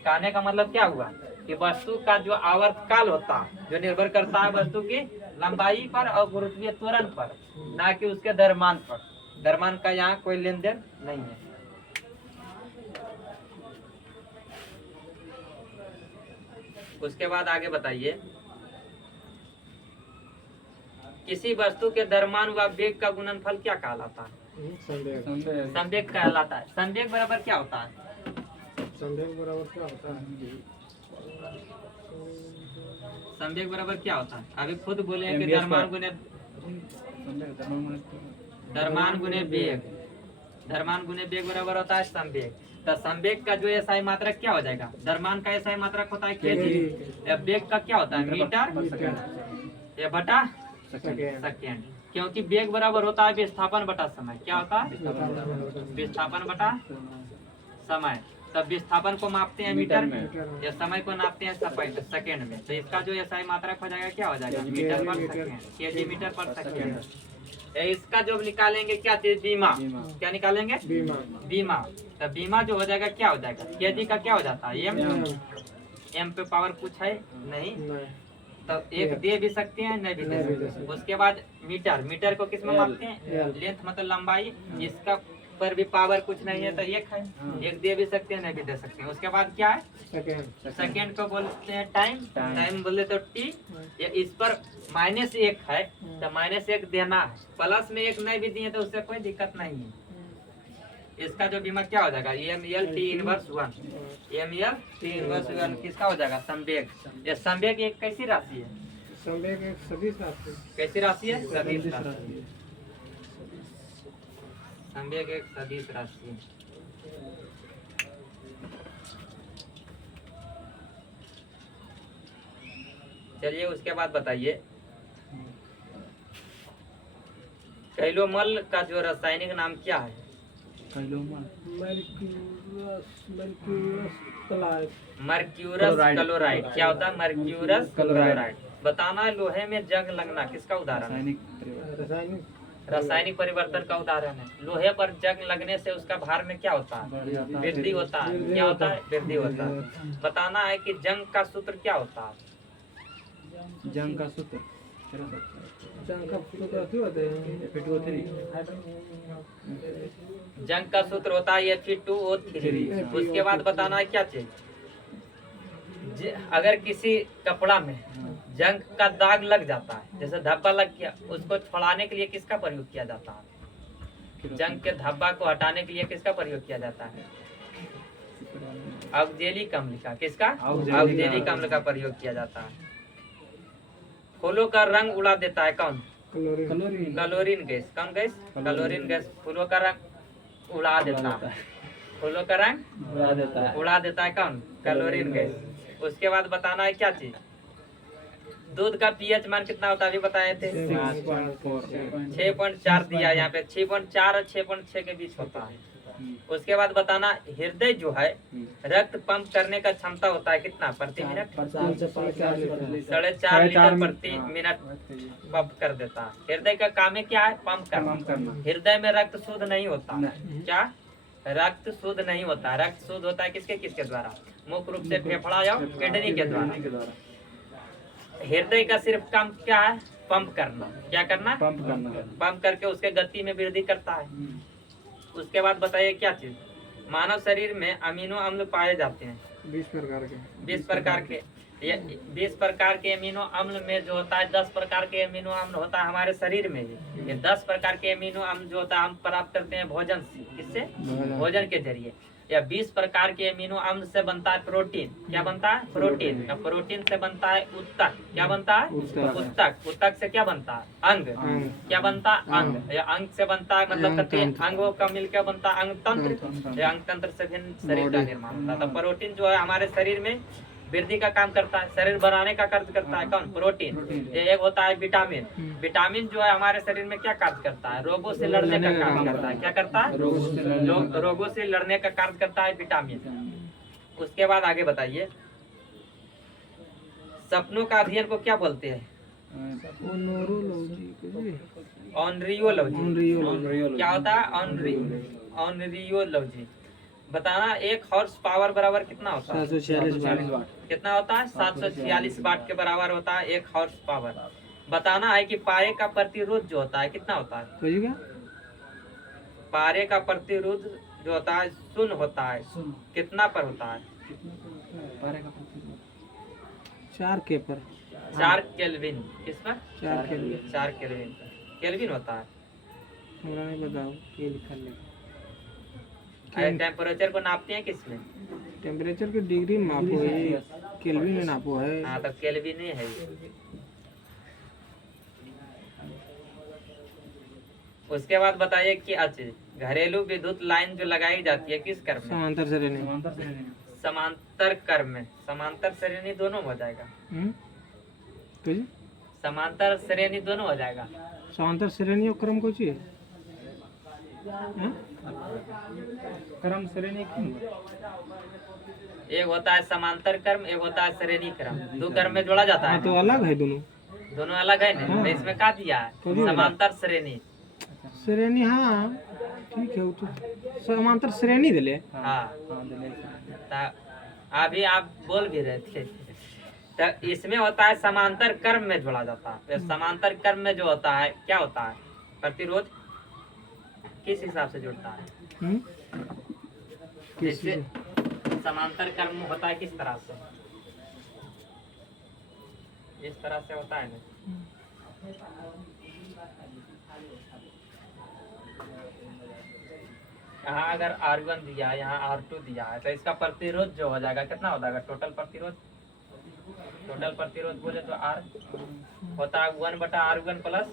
कहने का मतलब क्या हुआ कि वस्तु का जो आवर्त काल होता है जो निर्भर करता है वस्तु की लंबाई पर और गुरुत्वीय त्वरण पर, ना कि उसके द्रव्यमान पर। द्रव्यमान का यहाँ कोई लेन देन नहीं है। उसके बाद आगे बताइए, किसी वस्तु के द्रव्यमान व वेग का गुणनफल क्या कहलाता है? संवेग कहलाता है। संवेग बराबर क्या होता है? संवेग बराबर क्या होता है? संवेग बराबर क्या होता है? अभी खुद बोले हैं कि द्रव्यमान गुने वेग। द्रव्यमान गुने वेग बराबर होता है संवेग। तो संवेग का जो एसआई मात्रक क्या हो जाएगा? द्रव्यमान का एसआई मात्रक होता है केजी। वेग का क्या होता है? मीटर या बटा सेकेंड। क्योंकि वेग बराबर होता है विस्थापन बटा समय। क्या होता है? विस्थापन बटा समय। तब विस्थापन को मापते हैं मीटर में या समय को नापते हैं सेकेंड में। तो इसका जो एसआई मात्रक हो जाएगा क्या हो जाएगा? मीटर पर सेकेंड, केजी मीटर पर सेकेंड। इसका जो निकालेंगे क्या चीज? बीमा। क्या निकालेंगे? बीमा। तो बीमा जो हो जाएगा क्या हो जाएगा? केजी का क्या हो जाता है? एम पे पावर कुछ है नहीं, तो एक दे भी सकते हैं, नहीं भी दे सकते हैं। उसके बाद मीटर। मीटर को किस में मापते हैं? लेंथ मतलब लंबाई। इसका पर भी पावर कुछ नहीं है तो एक है, एक दे भी सकते हैं, नहीं भी दे सकते हैं। उसके बाद क्या है? सेकेंड को बोलते हैं टाइम। टाइम बोले तो टी। इस पर -1 है तो -1 देना है, प्लस में 1 नहीं भी दिए तो उससे कोई दिक्कत नहीं है। इसका जो बीमा क्या हो जाएगा? ml t inverse 1। ml t inverse 1 किसका हो जाएगा? संवेग। ये संवेग एक कैसी राशि है? संवेग एक सदिश राशि। कैसी राशि है? सदिश राशि। संवेग एक सदिश राशि है। चलिए उसके बाद बताइए, कैलोमल का जो रासायनिक नाम क्या है? Mercurous chloride. क्या होता है? Mercurous chloride. बताना है लोहे में जंग लगना किसका उदाहरण है? रासायनिक परिवर्तन का उदाहरण है। लोहे पर जंग लगने से उसका भार में क्या होता है? वृद्धि होता है। क्या होता है? वृद्धि होता है। बताना है कि जंग का सूत्र क्या होता है? जंग का सूत्र जंग का सूत्र होता है Fe2O3। उसके बाद बताना है क्या चीज? अगर किसी कपड़ा में जंग का दाग लग जाता है, जैसे धब्बा लग गया, उसको छुड़ाने के लिए किसका प्रयोग किया जाता है? जंग के धब्बा को हटाने के लिए किसका प्रयोग किया जाता है? ऑक्जेलिक अम्ल का, किसका? ऑक्जेलिक ऑक्जेलिक अम्ल का प्रयोग किया जाता है। फूलों का रंग उड़ा देता है कौन? Chlorine chlorine gas. कौन गैस? क्लोरीन गैस फूलों का रंग उड़ा देता है। फूलों का रंग उड़ा देता है। उड़ा देता है कौन? Chlorine gas. उसके बाद बताना है क्या चीज? दूध का पीएच मान कितना होता है अभी बताए थे? 6.4 दिया यहाँ पे। 6.4 और 6.6 के बीच होता है। उसके बाद बताना हृदय जो है रक्त पंप करने का क्षमता होता है कितना प्रति मिनट? 4.5 लीटर प्रति मिनट पंप कर देता है। हृदय का काम है क्या है? पंप करना। हृदय में रक्त शुद्ध नहीं होता। क्या? रक्त शुद्ध नहीं होता। रक्त शुद्ध होता है किसके किसके द्वारा? मुख्य रूप से फेफड़ा या किडनी के द्वारा। हृदय का सिर्फ काम क्या है? पंप करना। क्या करना? पंप करना। पंप करके उसके गति में वृद्धि करता है। उसके बाद बताइए क्या चीज? मानव शरीर में अमीनो अम्ल पाए जाते हैं 20 प्रकार के। 20 प्रकार के। ये 20 प्रकार के अमीनो अम्ल में जो होता है 10 प्रकार के अमीनो अम्ल होता है हमारे शरीर में ही। ये 10 प्रकार के अमीनो अम्ल जो होता है हम प्राप्त करते हैं भोजन से। किससे? भोजन के जरिए। या 20 प्रकार के अमीनो अम्ल से बनता है प्रोटीन। क्या बनता है? प्रोटीन। या प्रोटीन से बनता है उत्तक। क्या बनता है? उत्तक। उत्तक से क्या बनता है? अंग। क्या बनता है? अंग। या अंग से बनता है मतलब कहते हैं अंगों का मिलकर बनता है अंग तंत्र। या अंग तंत्र से भी शरीर का निर्माण होता है। तो प्रोटीन जो है हमारे शरीर में वृद्धि का काम करता है। शरीर बनाने का कार्य करता है कौन? प्रोटीन। ये एक होता है विटामिन। विटामिन जो है हमारे शरीर में क्या कार्य करता है? रोगों से लड़ने का काम करता है। क्या करता है? रोगों से लड़ने का कार्य करता है विटामिन। उसके बाद आगे बताइए सपनों का अध्ययन को क्या बोलते हैं? ऑनरियोलॉजी। क्या होता है? ऑनरियोलॉजी। बताना 1 हॉर्स पावर बराबर कितना होता है? 746 वाट। कितना होता है? 746 वाट के बराबर होता है 1 हॉर्स पावर। बताना है कि पारे का प्रतिरोध जो होता है कितना होता है? पारे का प्रतिरोध जो होता है 0 होता है। कितना पर होता है? 4 के पर। 4 केल्विन। किस पर? 4 केल्विन। 4 केल्विन। केल्विन होता है। हमरा नहीं बताओ ये लिखल है। टेम्परेचर को नापते हैं किसमें? टेम्परेचर के डिग्री में मापो है, केल्विन में नापो है। हाँ तो केल्विन ही है ये। उसके बाद बताइए कि अच्छा घरेलू विद्युत लाइन जो लगाई जाती है किस क्रम में? समांतर श्रेणी। समांतर क्रम में। समांतर श्रेणी दोनों हो जाएगा। तो जी समांतर श्रेणी दोनों हो जाएगा। समांतर श्रेणी और क्रम को चाहिए क्रम श्रेणी क्यों? एक होता है समांतर क्रम, एक होता है श्रेणी क्रम। 2 क्रम में जोड़ा जाता है। तो अलग है दोनों। दोनों अलग है ना? तो इसमें क्या दिया है? समांतर श्रेणी। श्रेणी हाँ ठीक है। वो तो समांतर श्रेणी दिले। हाँ अभी आप बोल भी रहे थे। तो इसमें होता है समांतर क्रम में जोड़ा जाता है। तो समांतर क्रम में जो होता है क्या होता है? प्रतिरोध किस हिसाब से जुड़ता है? जैसे समांतर क्रम होता है किस तरह से? इस तरह से होता है ना। यहाँ अगर R1 दिया है, यहाँ R2 दिया है, तो इसका प्रतिरोध जो हो जाएगा कितना हो जाएगा? टोटल प्रतिरोध बोले तो R होता है 1/R1 प्लस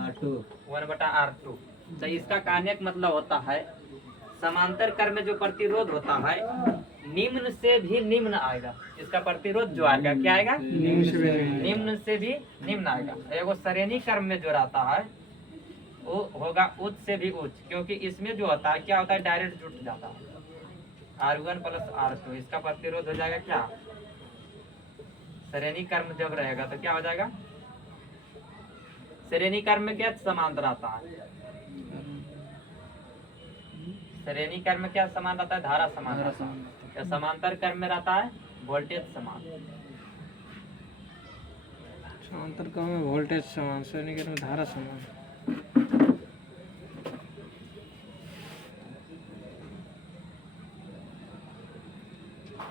R2 1/R2। तो इसका कहने का मतलब होता है समांतर क्रम में जो प्रतिरोध होता है निम्न से भी निम्न आएगा। इसका प्रतिरोध जो आएगा क्या आएगा? निम्न से भी निम्न आएगा। एगो श्रेणी क्रम में जो रहता है वो होगा उच्च से भी उच्च, क्योंकि इसमें जो होता है क्या होता है? डायरेक्ट जुट जाता है R1 प्लस R2। इसका प्रतिरोध हो जाएगा क्या? श्रेणी क्रम जब रहेगा तो क्या हो जाएगा? श्रेणी क्रम में क्या समान रहता है? श्रेणी क्रम में क्या समान रहता है? धारा समान रहता है। समांतर क्रम में रहता है वोल्टेज समान। समांतर क्रम में वोल्टेज समान, श्रेणी क्रम में धारा समान।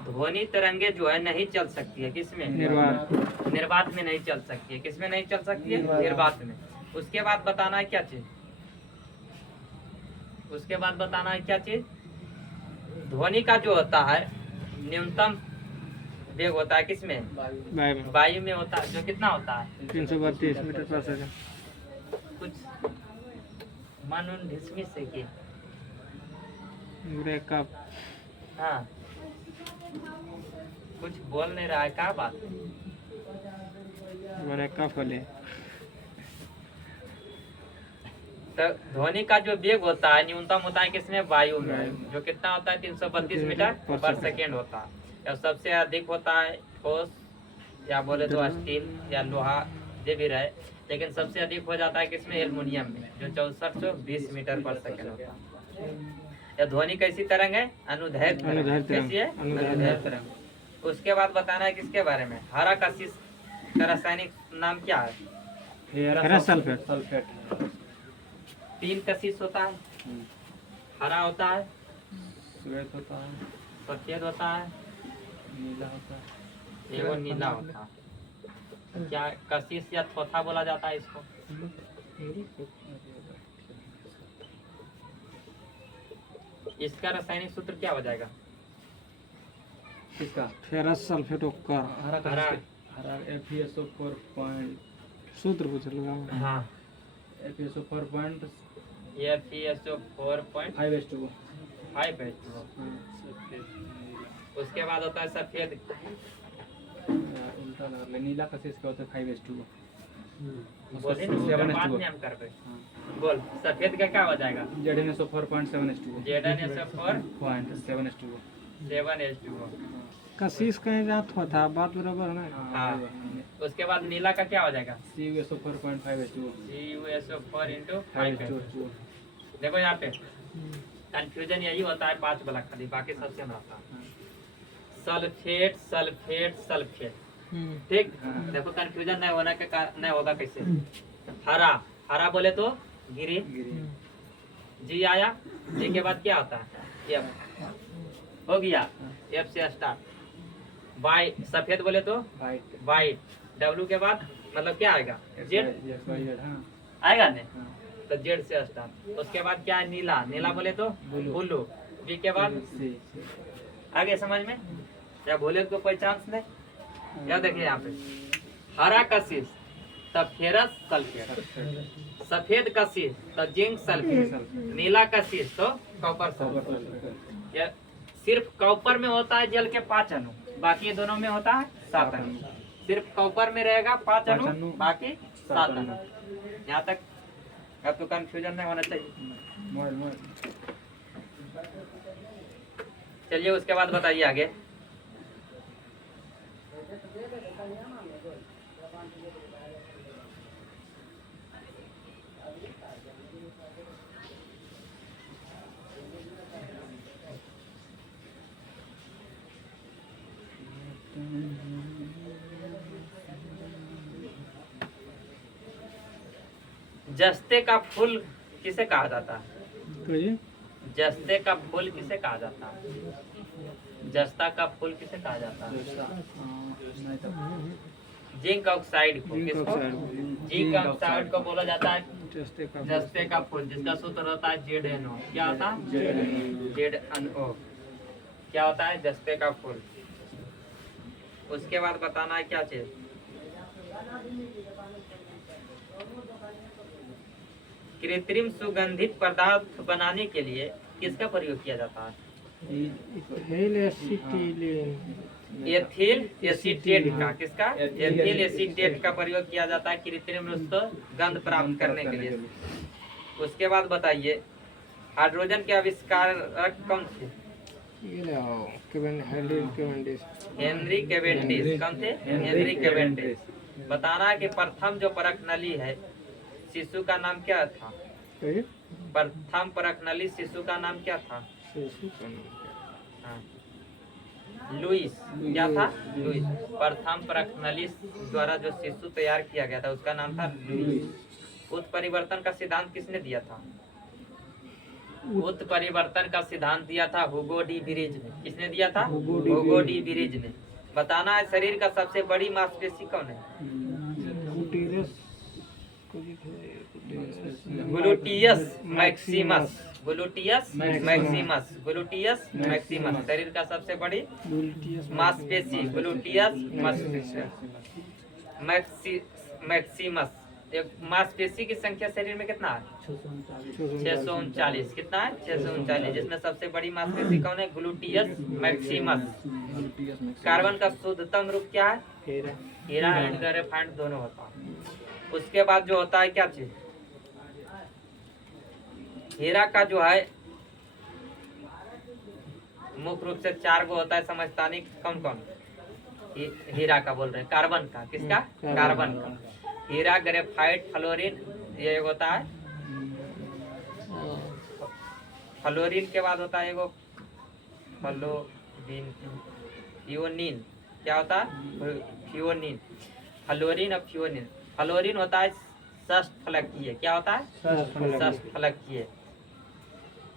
ध्वनि तरंगे जो है नहीं चल सकती है किसमें? निर्वात में नहीं चल सकती है। किसमें नहीं चल सकती है? निर्वात में। उसके बाद बताना है क्या चीज? उसके बाद बताना है क्या चीज? ध्वनि का जो होता है न्यूनतम वेग होता है किसमें? वायु में होता है, जो कितना होता है? 332 मीटर पर सेकंड। कुछ मन उन ढिसमिस से की। ब्रेकअप। हाँ, कुछ बोल नहीं रहा है, क्या बात? ब्रेकअप होले। तो ध्वनि का जो वेग होता है न्यूनतम होता है किसमें? वायु में, जो कितना होता है? 332 मीटर पर सेकेंड होता है। और सबसे अधिक होता है ठोस, या बोले तो स्टील या लोहा, जो भी रहे, लेकिन सबसे अधिक हो जाता है किसमें? एल्युमिनियम में, जो 6420 मीटर पर सेकेंड होता है। यह ध्वनि कैसी तरंग है? अनुदैर्घ्य तरंग। कैसी है? अनुदैर्घ्य तरंग। उसके बाद बताना है किसके बारे में? हरा कशिश का रासायनिक नाम क्या है? Ferrous sulphate. सल्फेट। 3 कशिश होता है, हरा होता है, श्वेत होता है, सफेद होता है, नीला होता है। एवं नीला होता है। क्या कशिश या थोथा बोला जाता है इसको? इसका रासायनिक सूत्र क्या हो जाएगा? किसका? फेरस सल्फेट का हरा का हरा। हरा FeSO4 पॉइंट सूत्र पूछ लो। हाँ, FeSO4 पॉइंट ये FeSO4 पॉइंट 5H2O। 5 है। उसके बाद होता है सफेद। उल्टा लगा ले, नीला का शेष क्या होता है? 5H2O। बोले ना, उसके बाद में हम कर रहे। बोल, सफेद का क्या हो जाएगा? ZnSO4.7H2O। ZnSO4.7H2O। 7H2O। कशिश कहीं जात होता, बात बराबर है ना। हाँ। उसके बाद नीला का क्या हो जाएगा? CuSO4.5H2O। CuSO4 into 5H2O। देखो यहाँ पे कंफ्यूजन यही होता है 5 वाला खाली, बाकी सबसे हम रहता है सल्फेट सल्फेट सल्फेट। ठीक, देखो कंफ्यूजन नहीं होना के कारण नहीं होगा कैसे? हरा, हरा बोले तो गिरी, जी आया, जी के बाद क्या होता है? एफ हो गया, एफ से स्टार्ट। वाई, सफेद बोले तो वाइट। वाइट, डब्लू के बाद मतलब क्या आएगा? जेड हाँ। आएगा ने, तो जेड से स्टार्ट। उसके बाद क्या है? नीला, नीला बोले तो ब्लू, बी के बाद आगे समझ में? या बोले तो कोई चांस नहीं। या देखिए यहाँ पे हरा कशिश तब फेरस सल्फेट, सफेद कशिश तो जिंक सल्फेट, नीला कशिश तो कॉपर सल्फेट। या सिर्फ कॉपर में होता है जल के 5 अणु, बाकी दोनों में होता है 7 अणु। सिर्फ कॉपर में रहेगा 5 अणु, बाकी 7 अणु। यहाँ तक अब तो कंफ्यूजन नहीं होना चाहिए। चलिए उसके बाद बताइए आगे। जस्ते का फूल किसे कहा जाता है? तो ये जस्ते का फूल किसे कहा जाता है? जस्ता का फूल किसे कहा जाता है? जिंक ऑक्साइड को। किसको? जिंक ऑक्साइड को बोला जाता है जस्ते का फूल, जिसका सूत्र होता है ZnO। क्या होता है? ZnO। क्या होता है? जस्ते का फूल। उसके बाद बताना है क्या चीज? कृत्रिम सुगंधित पदार्थ बनाने के लिए किसका प्रयोग किया जाता है? एथिल एसीटेट का। किसका? एथिल एसीटेट का प्रयोग किया जाता है कृत्रिम रूप से गंध प्राप्त करने के लिए। उसके बाद बताइए हाइड्रोजन के आविष्कारक कौन थे? Henry Cavendish. कौन थे? Henry Cavendish. बताना है कि प्रथम जो परख नली है शिशु का नाम क्या था? प्रथम परख नली शिशु का नाम क्या था? हाँ, लुइस। क्या था? लुइस। प्रथम परख नली द्वारा जो शिशु तैयार किया गया था उसका नाम था लुइस। उत्परिवर्तन का सिद्धांत किसने दिया था? उत्परिवर्तन का सिद्धांत दिया था हुगो डी विरेज ने। किसने दिया था? हुगो डी विरेज ने। बताना है शरीर का सबसे बड़ी मांसपेशी कौन है? Gluteus Maximus, gluteus Maximus. Maximus, gluteus Maximus शरीर का सबसे बड़ी मांसपेशी, ग्लूटियस मैक्सिमस। एक मांसपेशी की संख्या शरीर में कितना है? 639। कितना है? 639, जिसमें सबसे बड़ी मांसपेशी कौन है? Gluteus Maximus. कार्बन का शुद्धतम रूप क्या है? हीरा एंड ग्रेफाइट दोनों होता है। उसके बाद जो होता है क्या चीज? हीरा का जो है मुख्य रूप से 4 गो होता है समस्थानिक। कौन कौन? हीरा का बोल रहे हैं, कार्बन का। किसका? कार्बन का। हीरा, ग्रेफाइट, फ्लोरीन, ये एक होता है। फ्लोरीन के बाद होता है एगो फ्लोरीन, फ्यूनिन। क्या होता है? फ्यूनिन। फ्लोरीन और फ्यूनिन। फ्लोरीन होता है षष्ठफलकीय। क्या होता है? षष्ठफलकीय।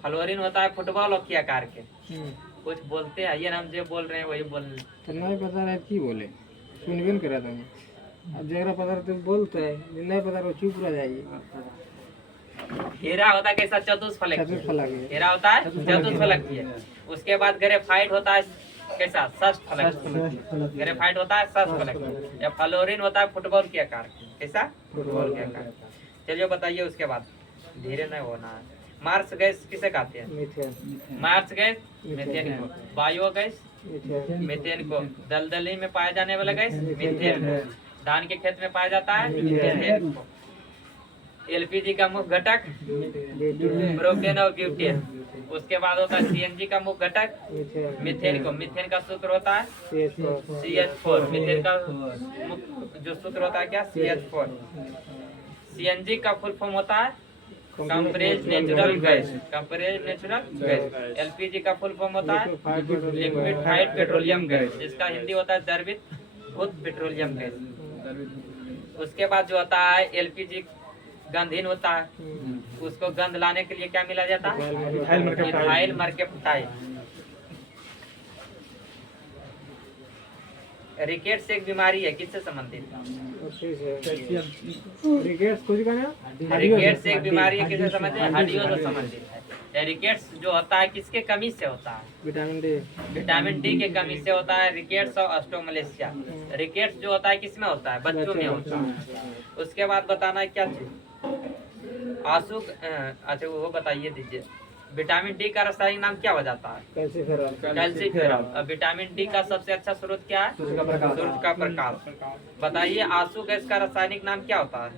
फ्लोरीन होता है फुटबॉल और क्या आकार के। कुछ बोलते हैं, ये हम जो बोल रहे हैं वही बोल रहे हैं। तो नहीं पता रहे की बोले, सुनबे नहीं करा था। अब जरा पता रहे तो बोलते है, नहीं पता रहे चुप रह जाइए। हीरा होता है कैसा? चतुष्फलकीय। चतुष्फलकीय। हीरा होता है चतुष्फलकीय। उसके बाद ग्रेफाइट होता है कैसा? षष्ठफलकीय। ग्रेफाइट होता है षष्ठफलकीय। या फ्लोरीन होता है फुटबॉल के आकार। कैसा? फुटबॉल के आकार। चलिए बताइए उसके बाद, धीरे नहीं होना है। मार्स गैस किसे कहते हैं? मीथेन। मार्स गैस मीथेन को। बायो गैस मीथेन को। दलदली में पाया जाने वाला गैस मीथेन को। धान के खेत में पाया जाता है मीथेन को। एलपीजी का मुख्य घटक प्रोपेन और ब्यूटेन। उसके बाद होता है सीएनजी का मुख्य घटक मीथेन को। मीथेन का सूत्र होता है CH4। मीथेन का मुख्य जो सूत्र होता है क्या? CH4। सीएनजी का फुल फॉर्म होता है compressed natural gas. Compressed natural gas. LPG का फुल फॉर्म होता है लिक्विफाइड पेट्रोलियम गैस, जिसका हिंदी होता है द्रवित शुद्ध पेट्रोलियम गैस। उसके बाद जो होता है एलपीजी गंधहीन होता है। उसको गंध लाने के लिए क्या मिला जाता है? इथाइल मर्केप्टाइल। रिकेट्स एक बीमारी है, किससे संबंधित? रिकेट्स एक बीमारी है, किससे संबंधित है? हड्डियों से संबंधित है। रिकेट्स जो होता है किसके कमी से होता है? Vitamin D. विटामिन डी के कमी से होता है रिकेट्स और ऑस्टोमलेशिया। रिकेट्स जो होता है किसमें होता है? बच्चों में होता है। उसके बाद बताना है क्या चीज? आंसू। अच्छा वो बताइए दीजिए, विटामिन डी का रासायनिक नाम क्या हो जाता है? कैल्सिफेरॉल। और विटामिन डी का सबसे अच्छा स्रोत क्या है? सूरज का प्रकाश। बताइए आंसू गैस का रासायनिक नाम क्या होता है?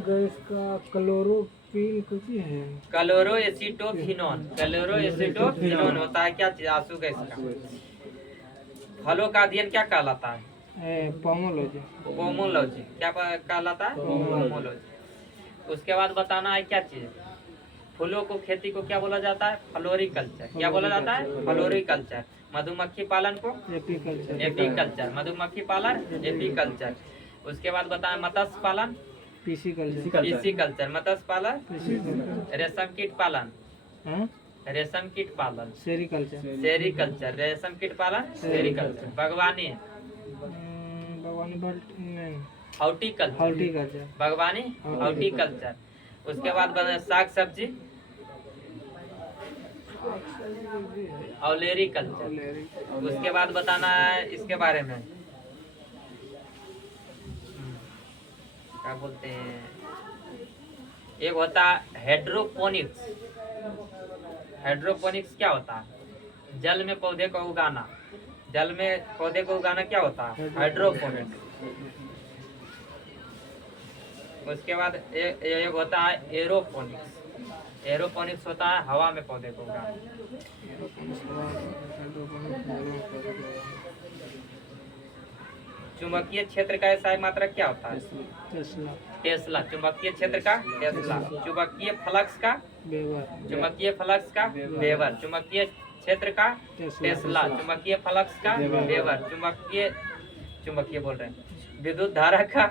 गैस का क्लोरोफिल कुछ है। क्लोरोएसिटोफिनोन। क्लोरोएसिटोफिनोन होता है क्या चीज? आंसू गैस का। फलों का अध्ययन क्या कहलाता है? पोमोलॉजी। पोमोलॉजी। क्या कहलाता है? पोमोलॉजी। उसके बाद बताना है क्या चीज? फूलों को खेती को क्या बोला जाता है? फ्लोरिकल्चर। क्या बोला जाता है? फ्लोरिकल्चर। मधुमक्खी पालन को एपीकल्चर। मधुमक्खी पालन एपीकल्चर। उसके बाद बताना मत्स्य पालन पिसीकल्चर। मत्स्य पालन रेशम कीट पालन रेशम कीट पालन सेरिकल्चर। रेशम कीट पालन सेरिकल्चर। बागवानी हॉर्टिकल्चर। बागवानी हॉर्टिकल्चर। उसके बाद बना साग सब्जी ऑलेरिकल्चर। उसके बाद बताना है इसके बारे में, क्या बोलते हैं, एक होता है हाइड्रोपोनिक्स। हाइड्रोपोनिक्स क्या होता है? जल में पौधे को उगाना। जल में पौधे को उगाना क्या होता है? हाइड्रोपोनिक्स। उसके बाद एक होता है एरोपोनिक्स। एरोपोनिक्स होता है हवा में पौधे को उगाना। चुंबकीय क्षेत्र का एसआई मात्रक क्या होता है? टेस्ला। चुंबकीय क्षेत्र का टेस्ला। चुंबकीय फ्लक्स का चुंबकीय फ्लक्स का वेबर। चुंबकीय क्षेत्र का टेस्ला। चुंबकीय फ्लक्स का वेबर। चुंबकीय बोल रहे हैं। विद्युत धारा का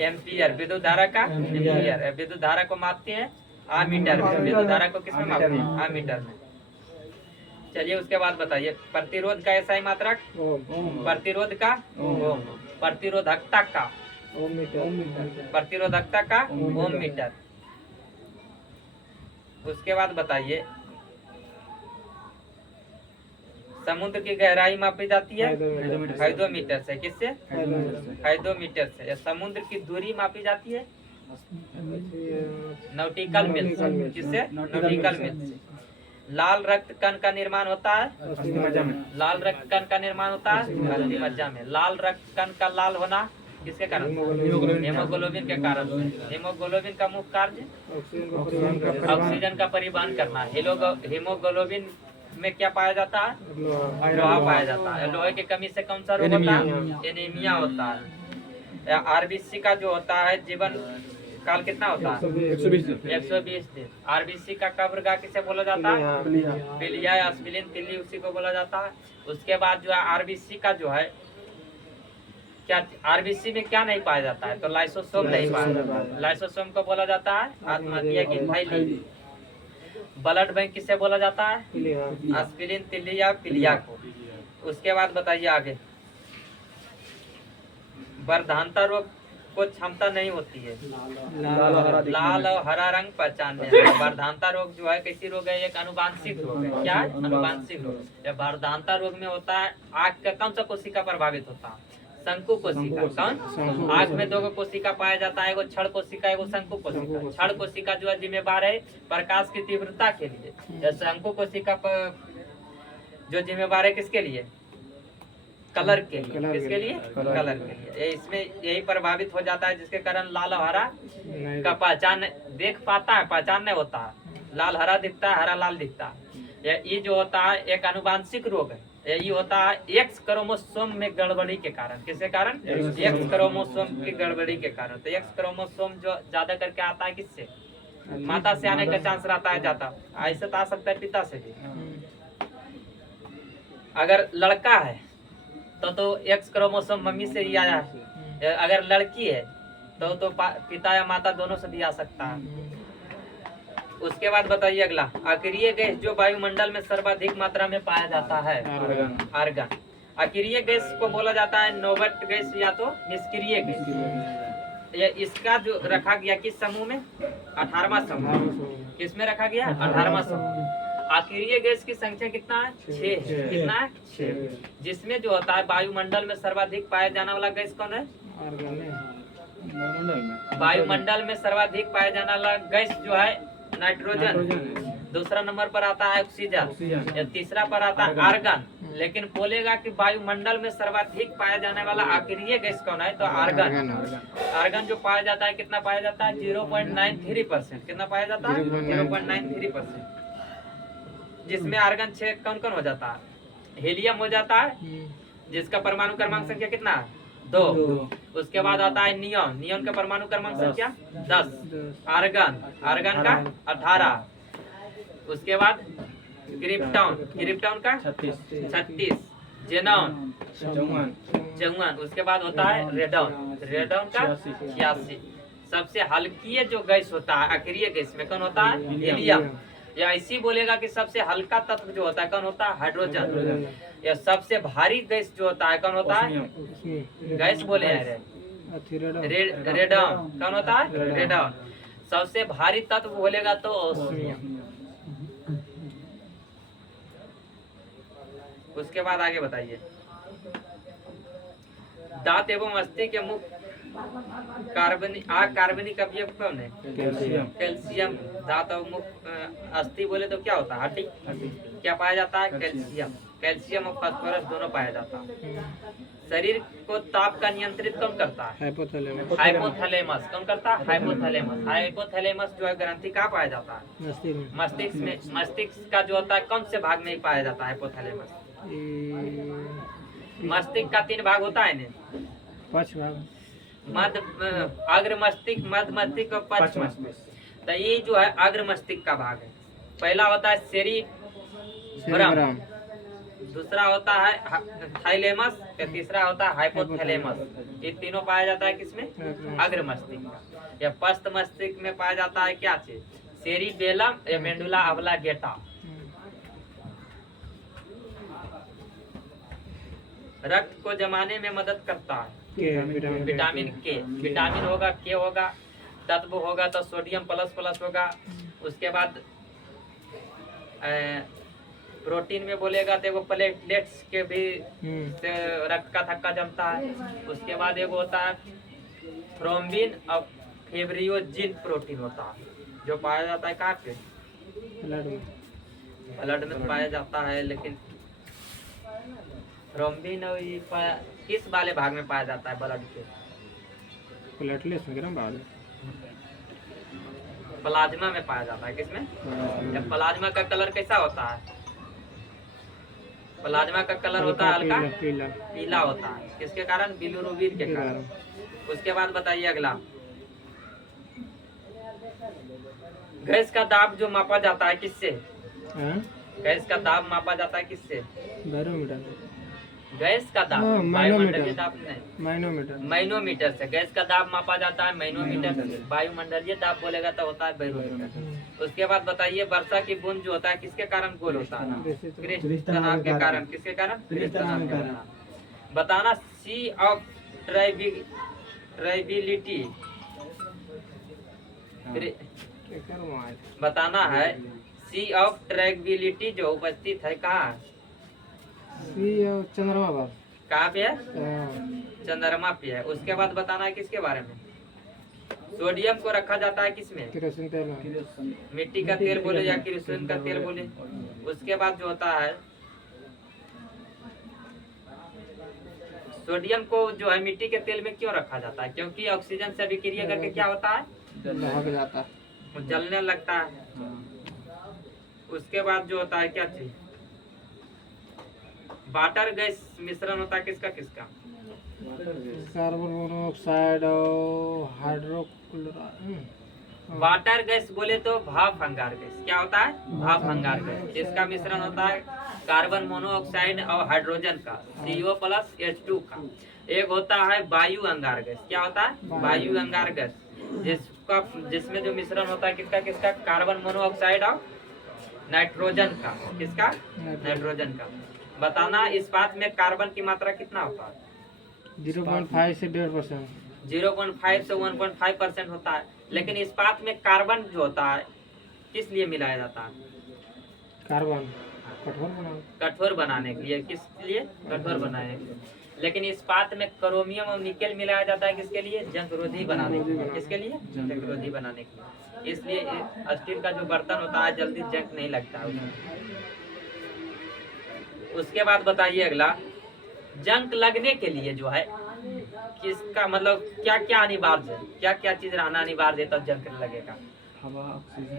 एम्पियर। विद्युत धारा का एम्पियर। विद्युत धारा को मापते हैं आमीटर में। विद्युत धारा को किसमें मापते हैं? आमीटर में। चलिए उसके बाद बताइए प्रतिरोध का एसआई मात्रक। प्रतिरोध का ओम। प्रतिरोधकता का ओम मीटर। प्रतिरोधकता का ओम मीटर। उसके बाद बताइए समुद्र की गहराई मापी जाती है हाइड्रोमीटर से। किससे? हाइड्रोमीटर से। या समुद्र की दूरी मापी जाती है नॉटिकल मील से। किससे? नॉटिकल मील से। लाल रक्त कण का निर्माण होता है लाल रक्त कण का निर्माण होता है अस्थि मज्जा में। लाल रक्त कण का लाल होना किसके कारण? हेमोग्लोबिन के कारण से। हेमोग्लोबिन का मुख्य कार्य ऑक्सीजन का परिवहन करना। हेमोग्लोबिन में क्या पाया जाता है? लोहा पाया जाता है। लोहे की कमी से कौन सा रोग होता है? एनीमिया होता है। आरबीसी का जो होता है जीवन काल कितना होता है? 120 दिन। आरबीसी का कब्रगाह किसे बोला जाता है? पिलिया या स्पिलिन तिल्ली, उसी को बोला जाता है। उसके बाद जो है आरबीसी का जो है क्या आरबीसी में क्या नहीं पाया जाता है? तो लाइसोसोम नहीं पाया जाता है। लाइसोसोम को बोला जाता है आत्महत्या की थैली। ब्लड बैंक किसे बोला जाता है? एस्पिरिन तिल्ली या पिलिया को। उसके बाद बताइए आगे वर्धांता रोग को क्षमता नहीं होती है लाल और हरा रंग पहचानने में। वर्धांता रोग जो है कैसी रोग है? एक अनुवांशिक रोग है। क्या है? अनुवांशिक रोग। वर्धांता रोग में होता है आँख का कौन सा कोशिका प्रभावित होता है? शंकु कोशिका। कौन? आँख में दो कोशिका पाया जाता है, एगो क्षण कोशिका एगो शंकु कोशिका। क्षण कोशिका जो है जिम्मेवार है प्रकाश की तीव्रता के लिए। शंकु कोशिका जो जिम्मेवार है किसके लिए? कलर के लिए। किसके लिए? कलर के लिए। इसमें यही प्रभावित हो जाता है जिसके कारण लाल और हरा का पहचान देख पाता है, पहचान नहीं होता है। लाल हरा दिखता है, हरा लाल दिखता है। ये जो होता है एक अनुवांशिक रोग है। ये होता है एक्स क्रोमोसोम में गड़बड़ी के कारण। किसके कारण? एक्स क्रोमोसोम की गड़बड़ी के कारण। तो एक्स क्रोमोसोम जो ज्यादा करके आता है किससे? माता से आने का चांस रहता है ज्यादा। ऐसे तो आ सकता है पिता से भी। अगर लड़का है तो एक्स क्रोमोसोम मम्मी से ही आया है। अगर लड़की है तो पिता या माता दोनों से भी आ सकता है। उसके बाद बताइए अगला अक्रिय गैस जो वायुमंडल में सर्वाधिक मात्रा में पाया जाता है आर्गन। अक्रिय गैस को बोला जाता है नोबट गैस या तो निष्क्रिय गैस। ये इसका जो रखा गया किस समूह में? 18वां समूह। किसमें रखा गया? 18वां समूह। अक्रिय गैस की संख्या कितना है? 6। कितना है? 6। जिसमें जो होता है वायुमंडल में सर्वाधिक पाया जाने वाला गैस कौन है? वायुमंडल में सर्वाधिक पाया जाने वाला गैस जो है नाइट्रोजन। दूसरा नंबर पर आता है ऑक्सीजन। या तीसरा पर आता है आर्गन। लेकिन बोलेगा कि वायुमंडल में सर्वाधिक पाया जाने वाला अक्रिय गैस कौन है? तो आर्गन। आर्गन जो पाया जाता है कितना पाया जाता है? 0.93%। कितना पाया जाता है? 0.93%। जिसमें आर्गन 6 कौन कौन हो जाता है? हीलियम हो जाता है जिसका परमाणु क्रमांक संख्या कितना है? 2। उसके बाद आता है नियॉन। नियॉन का परमाणु क्रमांक संख्या 10। आर्गन का 18। उसके बाद क्रिप्टॉन का 36। जेनॉन 54। उसके बाद होता है रेडॉन का 86। सबसे हल्की जो गैस होता है अक्रिय गैस में कौन होता है? हीलियम। या ऐसी बोलेगा कि सबसे हल्का तत्व जो होता है कौन होता है? हाइड्रोजन। या सबसे भारी गैस जो होता है कौन होता है? गैस बोले हैं रेडॉन। कौन होता है? रेडॉन। सबसे भारी तत्व बोलेगा तो ओस्मियम। उसके बाद आगे बताइए दांत एवं अस्थि के मुख्य कार्बनिक अवयव कौन है? कैल्शियम। दांत और मुख अस्थि बोले तो क्या होता है? हड्डी। क्या पाया जाता है? कैल्शियम और फास्फोरस दोनों पाया जाता है। शरीर को ताप का नियंत्रित कौन करता है? हाइपोथैलेमस। कौन करता है? हाइपोथैलेमस। हाइपोथैलेमस जो है ग्रंथि कहाँ पाया जाता है? मस्तिष्क में। मस्तिष्क का जो होता है कौन से भाग में ही पाया जाता है हाइपोथैलेमस? मस्तिष्क का 3 भाग होता है ना? 5 भाग। मध्य अग्र मस्तिष्क, मध्य मस्तिष्क और पश्च मस्तिष्क। तो ये जो है अग्र मस्तिष्क का भाग है। पहला होता है सेरिब्रम। दूसरा होता है थाइलेमस। तीसरा होता है हाइपोथैलेमस। ये तीनों पाया जाता है किसमें? अग्र मस्तिष्क का। या पश्च मस्तिष्क में पाया जाता है क्या चीज? सेरिबेलम या मेडुला ऑब्लांगेटा। रक्त को जमाने में मदद करता है विटामिन के, विटामिन होगा, के होगा, तत्व होगा तो सोडियम प्लस प्लस होगा। उसके बाद प्रोटीन में बोलेगा तो एगो प्लेटलेट्स के भी से रक्त का थक्का जमता है। उसके बाद एगो होता है थ्रोम्बिन और फेब्रियोजिन प्रोटीन होता है, जो पाया जाता है कहाँ पे? ब्लड में पाया जाता है। लेकिन थ्रोम्बिन और ये किस वाले भाग में पाया जाता है ब्लड के? प्लेटलेट्स में बाद प्लाज्मा में पाया जाता है। किसमें? जब प्लाज्मा का कलर कैसा होता है? प्लाज्मा का कलर होता है हल्का पीला होता है। किसके कारण? बिलिरुबिन के कारण। उसके बाद बताइए अगला, गैस का दाब जो मापा जाता है किससे? गैस का दाब मापा जाता है किससे? बैरोमीटर। गैस का दाब, वायुमंडलीय दाब नहीं, मैनोमीटर से गैस का दाब मापा जाता है। मैनोमीटर से वायुमंडलीय दाब बोलेगा तो होता है बैरोमीटर। उसके बाद बताइए, वर्षा की बूंद जो होता है किसके कारण गोल होता है? क्रिस्ट तनाव के कारण। किसके कारण? क्रिस्ट तनाव के कारण। बताना, सी ऑफ ट्राइबिलिटी, बताना है सी ऑफ ट्रैक्बिलिटी जो उपस्थित है कहाँ? चंद्रमा पर। कहाँ पे है? चंद्रमा पे है। उसके बाद बताना है किसके बारे में? सोडियम को रखा जाता है किसमें? केरोसिन तेल में। मिट्टी का तेल बोले या केरोसिन का तेल बोले। उसके बाद जो होता है सोडियम को जो है मिट्टी के तेल में क्यों रखा जाता है? क्योंकि ऑक्सीजन से अभिक्रिया करके क्या होता है? दहक जाता है, वो जलने लगता है। उसके बाद जो होता है क्या चीज? वाटर गैस मिश्रण होता है किसका किसका? कार्बन मोनोऑक्साइड और हाइड्रोक्लोराइड। वाटर गैस बोले तो भाप अंगार गैस। क्या होता है? भाप अंगार गैस। इसका मिश्रण होता है कार्बन मोनोऑक्साइड और हाइड्रोजन का, CO प्लस H2 का। एक होता है वायु अंगार गैस। क्या होता है? वायु अंगार गैस, जिसमें जो मिश्रण होता है किसका किसका? कार्बन मोनोऑक्साइड और नाइट्रोजन का। किसका? नाइट्रोजन का। बताना, इस्पात में कार्बन की मात्रा कितना होता है? 0.5 से 1.5%। 0.5 से 1.5% होता है। लेकिन इस्पात में कार्बन जो होता है किस लिए मिलाया जाता है? कार्बन कठोर बनाने के लिए। किस लिए? कठोर बनाने के लिए। लेकिन इस्पात में क्रोमियम और निकेल मिलाया जाता है किसके लिए? जंग रोधी बनाने के लिए। किसके लिए? जंग रोधी बनाने के लिए। इसलिए स्टील का जो बर्तन होता है जल्दी जंग नहीं लगता है उसमें। उसके बाद बताइए अगला, जंग लगने के लिए जो है किसका मतलब क्या क्या अनिवार्य है? क्या क्या चीज रहना अनिवार्य है तब जंग लगेगा? हवा, ऑक्सीजन।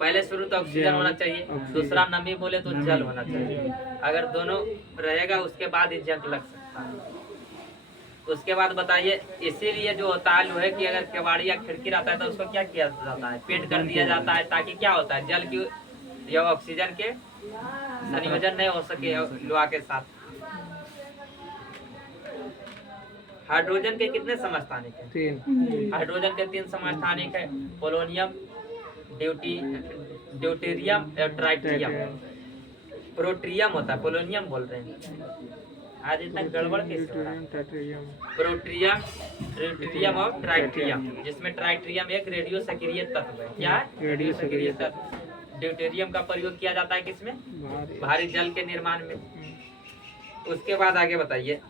पहले शुरू तो ऑक्सीजन होना चाहिए, दूसरा नमी बोले तो जल होना चाहिए। अगर दोनों रहेगा उसके बाद ही जंग लग सकता है। उसके बाद बताइए, इसीलिए जो होता है लोहे की अगर केवाड़ी या खिड़की रहता है तो उसको क्या किया जाता है? पेंट कर दिया जाता है, ताकि क्या होता है जल की या ऑक्सीजन के संयोजन नहीं हो सके लोहा के साथ। हाइड्रोजन के कितने समस्थानिक है? 3। हाइड्रोजन के 3 समस्थानिक है, पोलोनियम, ड्यूटेरियम और ट्राइटिरियम। प्रोट्रियम होता है, पोलोनियम बोल रहे हैं। आज इतना गड़बड़ कैसे हो रहा है? प्रोट्रियम, ड्यूटेरियम और ट्राइटिरियम, जिसमें ट्राइटिरियम एक रेडियो सक्रिय तत्व है। क्या है? रेडियो सक्रिय तत्व। ड्यूटेरियम का प्रयोग किया जाता है किसमें? भारी जल के निर्माण में। उसके बाद आगे बताइए,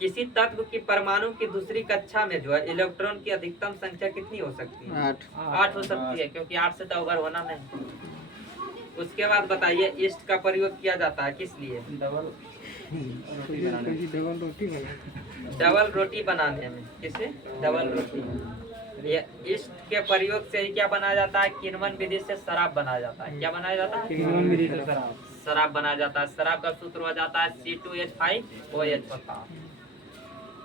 किसी तत्व की परमाणु की दूसरी कक्षा में जो है इलेक्ट्रॉन की अधिकतम संख्या कितनी हो सकती है? 8 हो सकती है, क्योंकि 8 से तो ओवर होना नहीं। उसके बाद बताइए, ईस्ट का प्रयोग किया जाता है किस लिए? डबल रोटी बनाने में। किसे? डबल रोटी। ये ईस्ट के प्रयोग से ही क्या बनाया जाता है? किण्वन विधि से शराब बनाया जाता है। क्या बनाया जाता है? किण्वन विधि से शराब बनाया जाता है। शराब का सूत्र हो जाता है C2H5OH होता है।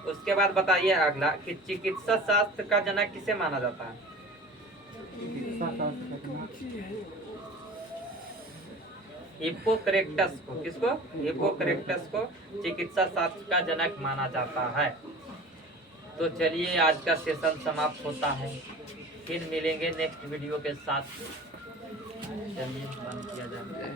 उसके बाद बताइए अगला, कि चिकित्सा शास्त्र का जनक किसे माना जाता है? हिप्पोक्रेटस को। किसको? हिप्पोक्रेटस को चिकित्सा शास्त्र का जनक माना जाता है। तो चलिए आज का सेशन समाप्त होता है, फिर मिलेंगे नेक्स्ट वीडियो के साथ। चलिए बंद किया जाए।